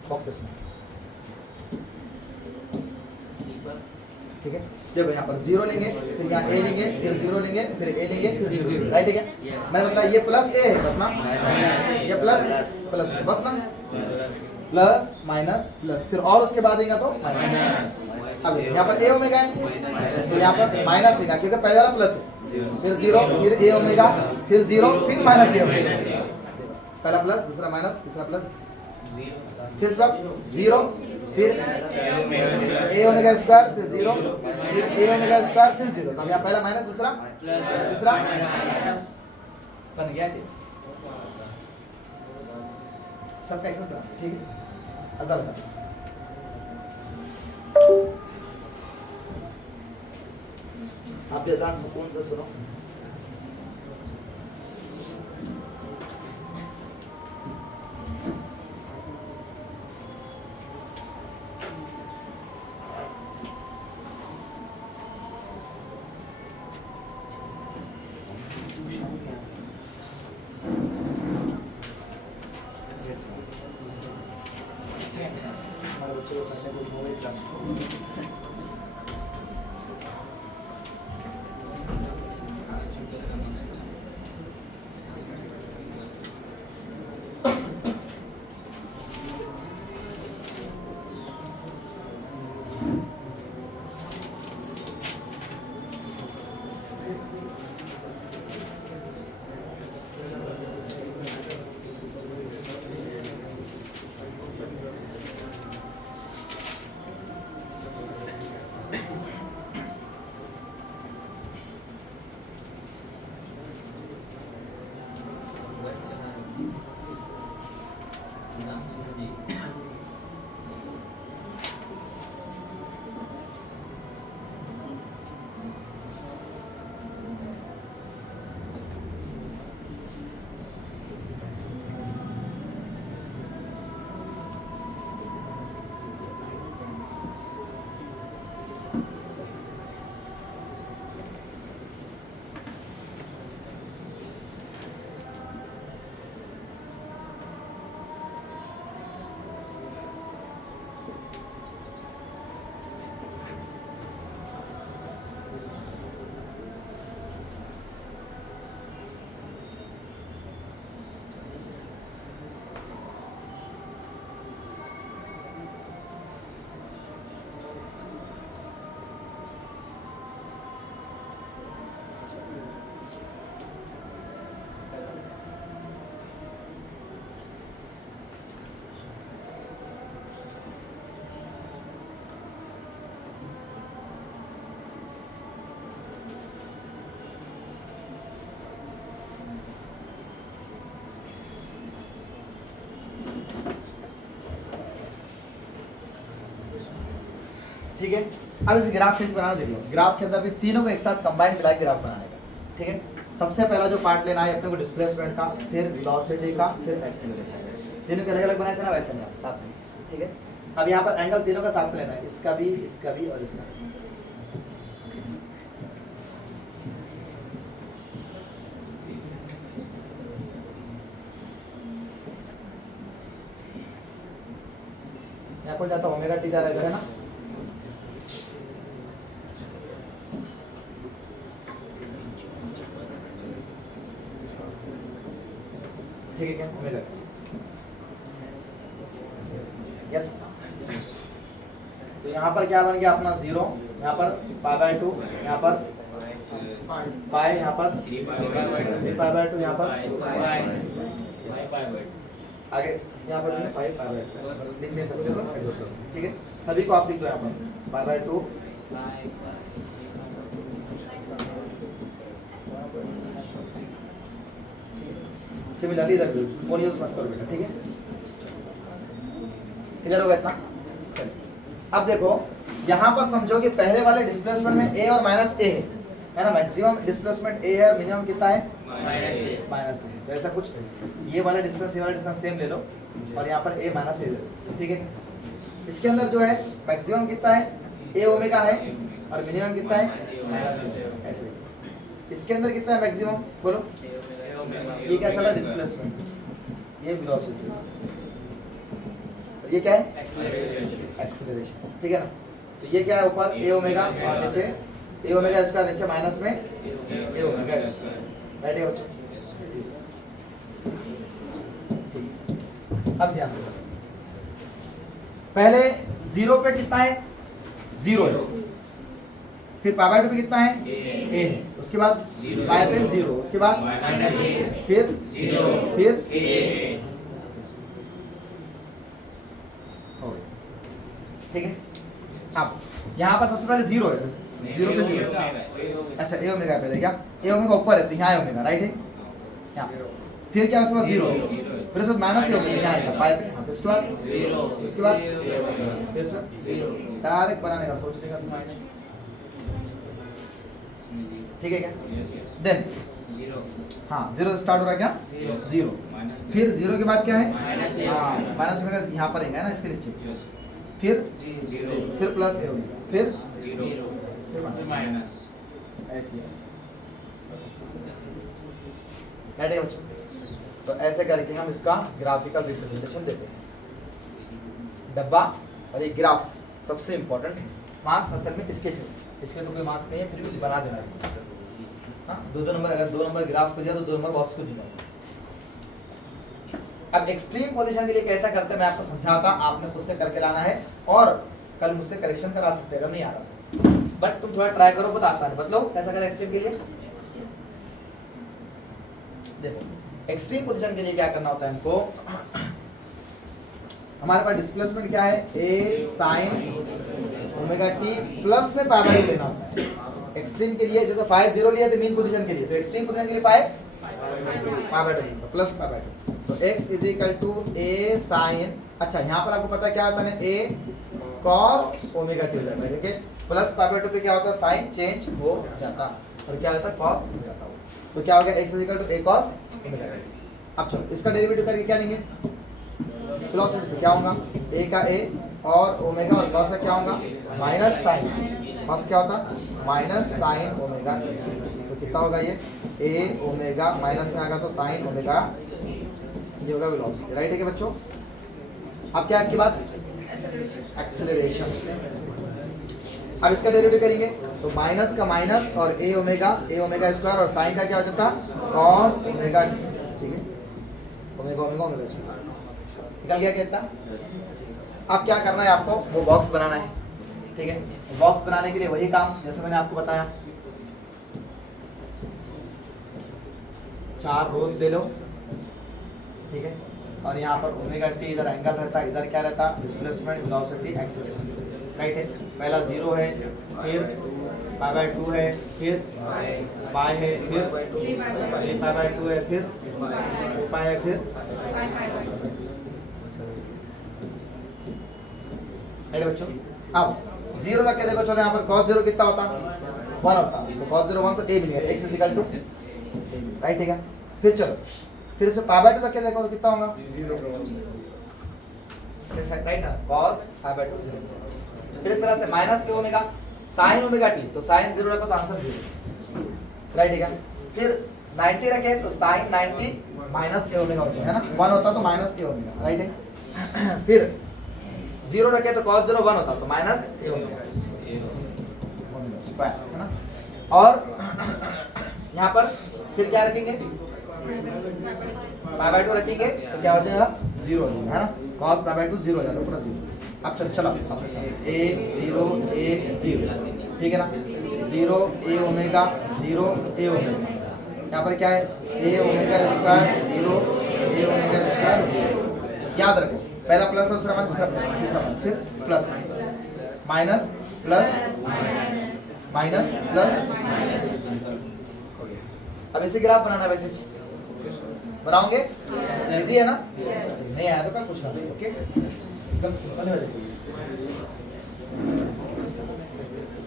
बॉक्सेस में, ठीक है। देखो यहाँ पर 0 लेंगे, फिर यहाँ ए लेंगे, फिर 0 लेंगे, फिर ए लेंगे, फिर 0, राइट है क्या? मैंने बताया ये प्लस ए है अपना, ये प्लस प्लस बस ना, प्लस माइनस प्लस, फिर और उसके बाद देगा तो माइनस। अब यहाँ पर ए ओमेगा है, तो यहाँ पर माइनस देगा क्योंकि पहले वाला प्लस है, फिर 0, फिर ए ओमेगा, फिर 0, फिर माइनस ए ओमेगा, पहला प्लस, दूसरा माइनस, तीसरा प्लस, फिर सब 0, फिर ए ओमेगा स्क्वायर, फिर 0, फिर ए ओमेगा स्क्वायर, फिर 0। तो यहाँ पहला माइनस, दूसरा तीसरा बन गया, सबका एक साथ बना, ठीक है। अज़ा बता आप भी अज़ान सुकून से सुनो। हमारे बच्चों को पढ़ने को मोबाइल क्लास ठीक है। अब इस ग्राफ कैसे बनाना देख लो। ग्राफ के अंदर भी तीनों को एक साथ कंबाइन मिला के ग्राफ बनाने का, ठीक है। सबसे पहला जो पार्ट लेना है अपने को डिस्प्लेसमेंट का, फिर वेलोसिटी का, फिर एक्सीलरेशन। तीनों के अलग अलग बनाए थे ना, वैसे नहीं आप साथ में, ठीक है। अब यहाँ पर एंगल तीनों का साथ में लेना है, इसका भी और इसका भी। यहाँ पर जाता ओमेगा टी जा रहा है इधर, है ना। ठीक है क्या ओमेगा, यस। तो यहाँ पर क्या बन गया अपना 0, यहाँ पर π/2, यहाँ पर पाई, यहाँ पर 3π/2, यहाँ पर आगे यहाँ पर 5π/2 लिख नहीं सकते तो एडजस्ट करो, ठीक है। सभी को आप लिख दो यहाँ पर π/2 सिमिलरली इधर भी फोन यूज मत करो बेटा, ठीक है। क्लियर होगा इतना। चलिए अब देखो यहाँ पर समझो कि पहले वाले डिस्प्लेसमेंट में a और माइनस a है ना। मैक्सिमम डिस्प्लेसमेंट a है, मिनिमम कितना है माइनस a। तो ऐसा कुछ ये वाला डिस्टेंस सेम ले लो और यहाँ पर a माइनस a ले लो, ठीक है। इसके अंदर जो है मैक्सिमम कितना है a ओमेगा है और मिनिमम कितना है माइनस a, ऐसे। इसके अंदर कितना है मैक्सिमम बोलो। ये क्या चला डिस्प्लेसमेंट, ये वेलोसिटी, ये क्या है एक्सीलरेशन, ठीक है ना। तो ये क्या है ऊपर a ओमेगा और नीचे a ओमेगा, इसका नीचे माइनस में a ओमेगा, राइट है बच्चों। अब ध्यान दो, पहले 0 पे कितना है 0 है, फिर π/2 पे कितना है a है, उसके बाद पाई पे 0, उसके बाद फिर हो गया, ठीक है। अब यहाँ पर सबसे पहले 0 है, 0 पे 0, अच्छा a ओमेगा पे है क्या, a ओमेगा ऊपर है तो यहाँ है ओमेगा, राइट है यहाँ। फिर क्या उसके बाद 0, फिर उसके बाद माइनस a ओमेगा यहाँ आएगा पाई पे, फिर उसके बाद फिर डायरेक्ट बनाने का सोचने का तुम्हारे, ठीक है क्या। देन हाँ 0 से स्टार्ट हो रहा है क्या 0, फिर 0 के बाद क्या है हाँ माइनस ओमेगा यहाँ पर है ना इसके नीचे, फिर प्लस a ओमेगा, फिर माइनस, ऐसे राइट है बच्चों। तो ऐसे करके हम इसका ग्राफिकल रिप्रेजेंटेशन देते हैं। डब्बा और ये ग्राफ सबसे इंपॉर्टेंट है। मार्क्स असल में इसके तो कोई मार्क्स नहीं है, फिर भी बना देना है। हाँ 2 नंबर, अगर 2 नंबर ग्राफ को दिया तो 2 नंबर बॉक्स को दिया। अब एक्सट्रीम पोजीशन के लिए कैसा करते हैं मैं आपको समझाता, आपने खुद से करके लाना है और कल मुझसे करेक्शन करा सकते हैं अगर नहीं आ रहा, बट तुम थोड़ा ट्राई करो, बहुत आसान है। बतलो कैसा करें एक्सट्रीम के लिए। देखो एक्सट्रीम पोजीशन के लिए क्या करना होता है हमको, हमारे पास डिस्प्लेसमेंट क्या है a sin omega t plus में π/2 लेना होता है। एक्सट्रीम के लिए जैसे 0 लिया तो मीन पोजीशन के लिए, तो एक्सट्रीम पोजीशन के लिए π/2 प्लस π/2, तो x is equal to a sin, अच्छा यहाँ पर आपको पता है क्या होता है a cos ओमेगा t हो जाता है, ठीक है। प्लस π/2 पे क्या होता है साइन चेंज हो जाता और क्या होता है cos हो जाता है। तो क्या हो गया x is equal to a cos omega t। अब चलो इसका डेरिवेटिव करके क्या लेंगे, वेलोसिटी से क्या होगा a का a और ओमेगा और cos का क्या होगा माइनस साइन, cos क्या होता माइनस साइन ओमेगा, तो कितना होगा ये a ओमेगा माइनस में आएगा तो साइन ओमेगा, ये होगा वेलोसिटी, राइट है क्या बच्चों। अब क्या इसके बाद एक्सीलरेशन, अब इसका डेरिवेटिव करेंगे तो माइनस का माइनस और a ओमेगा स्क्वायर और साइन का क्या हो जाता cos ओमेगा, ठीक है ओमेगा ओमेगा स्क्वायर निकल गया कितना। अब क्या करना है आपको, वो बॉक्स बनाना है, ठीक है। बॉक्स बनाने के लिए वही काम जैसे मैंने आपको बताया, 4 रोज ले लो, ठीक है। और यहाँ पर ओमेगा टी इधर एंगल रहता है, इधर क्या रहता डिस्प्लेसमेंट वेलोसिटी एक्सीलरेशन, राइट है। पहला 0 है, फिर π/2 है, फिर पाई है, फिर π/2 है, फिर 2 है, फिर राइट बच्चों। अब जीरो रख के देखो, चलो यहाँ पर cos 0 कितना होता 1 होता, तो cos 0 1 तो a मिल गया, x इक्वल टू राइट, ठीक है। फिर चलो, फिर इसमें पाई बाय 2 रख के देखो तो कितना होगा राइट ना, cos पाई बाय 2 0। फिर इस तरह से माइनस के ओमेगा sin ओमेगा t, तो sin 0 रखो तो आंसर 0 राइट, ठीक है। फिर 90 रखे तो sin 90 माइनस के ओमेगा होता है ना, 1 होता तो माइनस के ओमेगा राइट है। फिर 0 रखे तो cos 0 1 होता तो माइनस के ओमेगा स्क्वायर है ना। और यहाँ पर फिर क्या रखेंगे, पाई बाय 2 रखेंगे तो क्या हो जाएगा 0 हो जाएगा है ना, cos पाई बाय 2 0 हो जाएगा पूरा 0। अब चलो अपने साथ a 0 a 0 ठीक है ना, 0 a ओमेगा 0 a ओमेगा, यहाँ पर क्या है a omega square 0 a omega square 0। याद रखो पहला प्लस और दूसरा माइनस, तीसरा माइनस, फिर plus minus plus minus plus. अब इसे ग्राफ बनाना है, वैसे बनाओगे, इजी है ना, नहीं आया तो कल पूछना, ओके एकदम सिंपल है।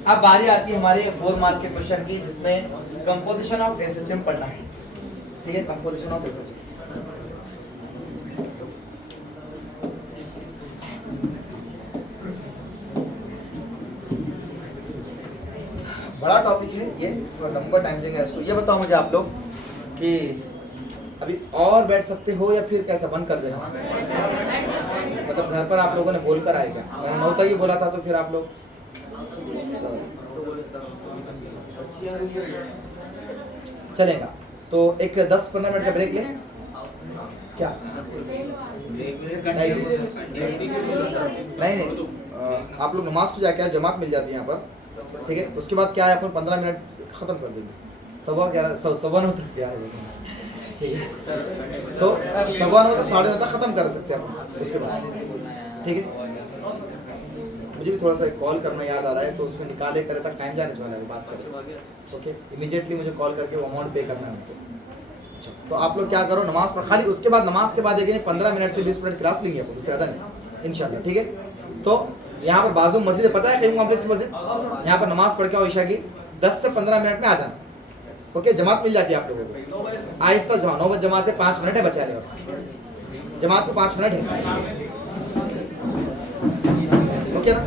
अब बारी आती है हमारे 4 मार्क के क्वेश्चन की, जिसमें कंपोजिशन ऑफ एसएचएम पढ़ना है, ठीक है, कंपोजिशन ऑफ एसएचएम। बड़ा टॉपिक है ये, लंबा टाइम देंगे इसको। ये बताओ मुझे आप लोग कि अभी और बैठ सकते हो या फिर कैसा बंद कर देना, मतलब घर पर आप लोगों ने बोल कर आएगा, मैंने 9 तक ही बोला था, तो फिर आप लोग चलेगा तो एक 10-15 मिनट का ब्रेक ले क्या, नहीं आप लोग नमाज को जाके जमात मिल जाती है यहाँ पर, ठीक है। उसके बाद क्या है, अपन 15 मिनट खत्म कर देंगे, 11:15 तक क्या है, तो 11:15 से 9:30 तक खत्म कर सकते हैं अपन उसके बाद, ठीक है। मुझे भी थोड़ा सा कॉल करना याद आ रहा है, तो उसमें निकाले करे तक टाइम जाने वाला है, बात करें, ओके। इमीडिएटली मुझे कॉल करके वो अमाउंट पे करना है उनको। अच्छा, तो आप लोग क्या करो, नमाज पढ़, खाली उसके बाद नमाज के बाद एक 15 मिनट से 20 मिनट क्लास लेंगे अपन, उससे ज़्यादा नहीं इंशाल्लाह, ठीक है। तो यहाँ पर बाजू मस्जिद है, पता है खैम कॉम्प्लेक्स मस्जिद, यहाँ पर नमाज पढ़ के आओ ईशा की, 10 से 15 मिनट में आ जाना, ओके। जमात मिल जाती है आप लोगों को, आहिस्ता जाओ, 9 बजे जमात है, 5 मिनट है बचा रहे, जमात को 5 मिनट है, ओके ना,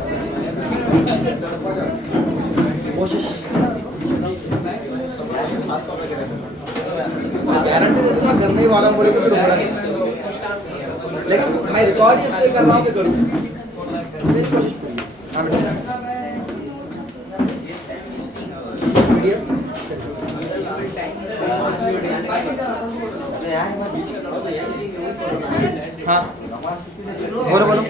कोशिश गारंटी दे दूंगा, करने ही वाला बोले तो फिर होगा नहीं, लेकिन मैं रिकॉर्ड इसलिए कर रहा हूँ कि करूँ, मेरी कोशिश पूरी। हाँ हाँ बोलो बोलो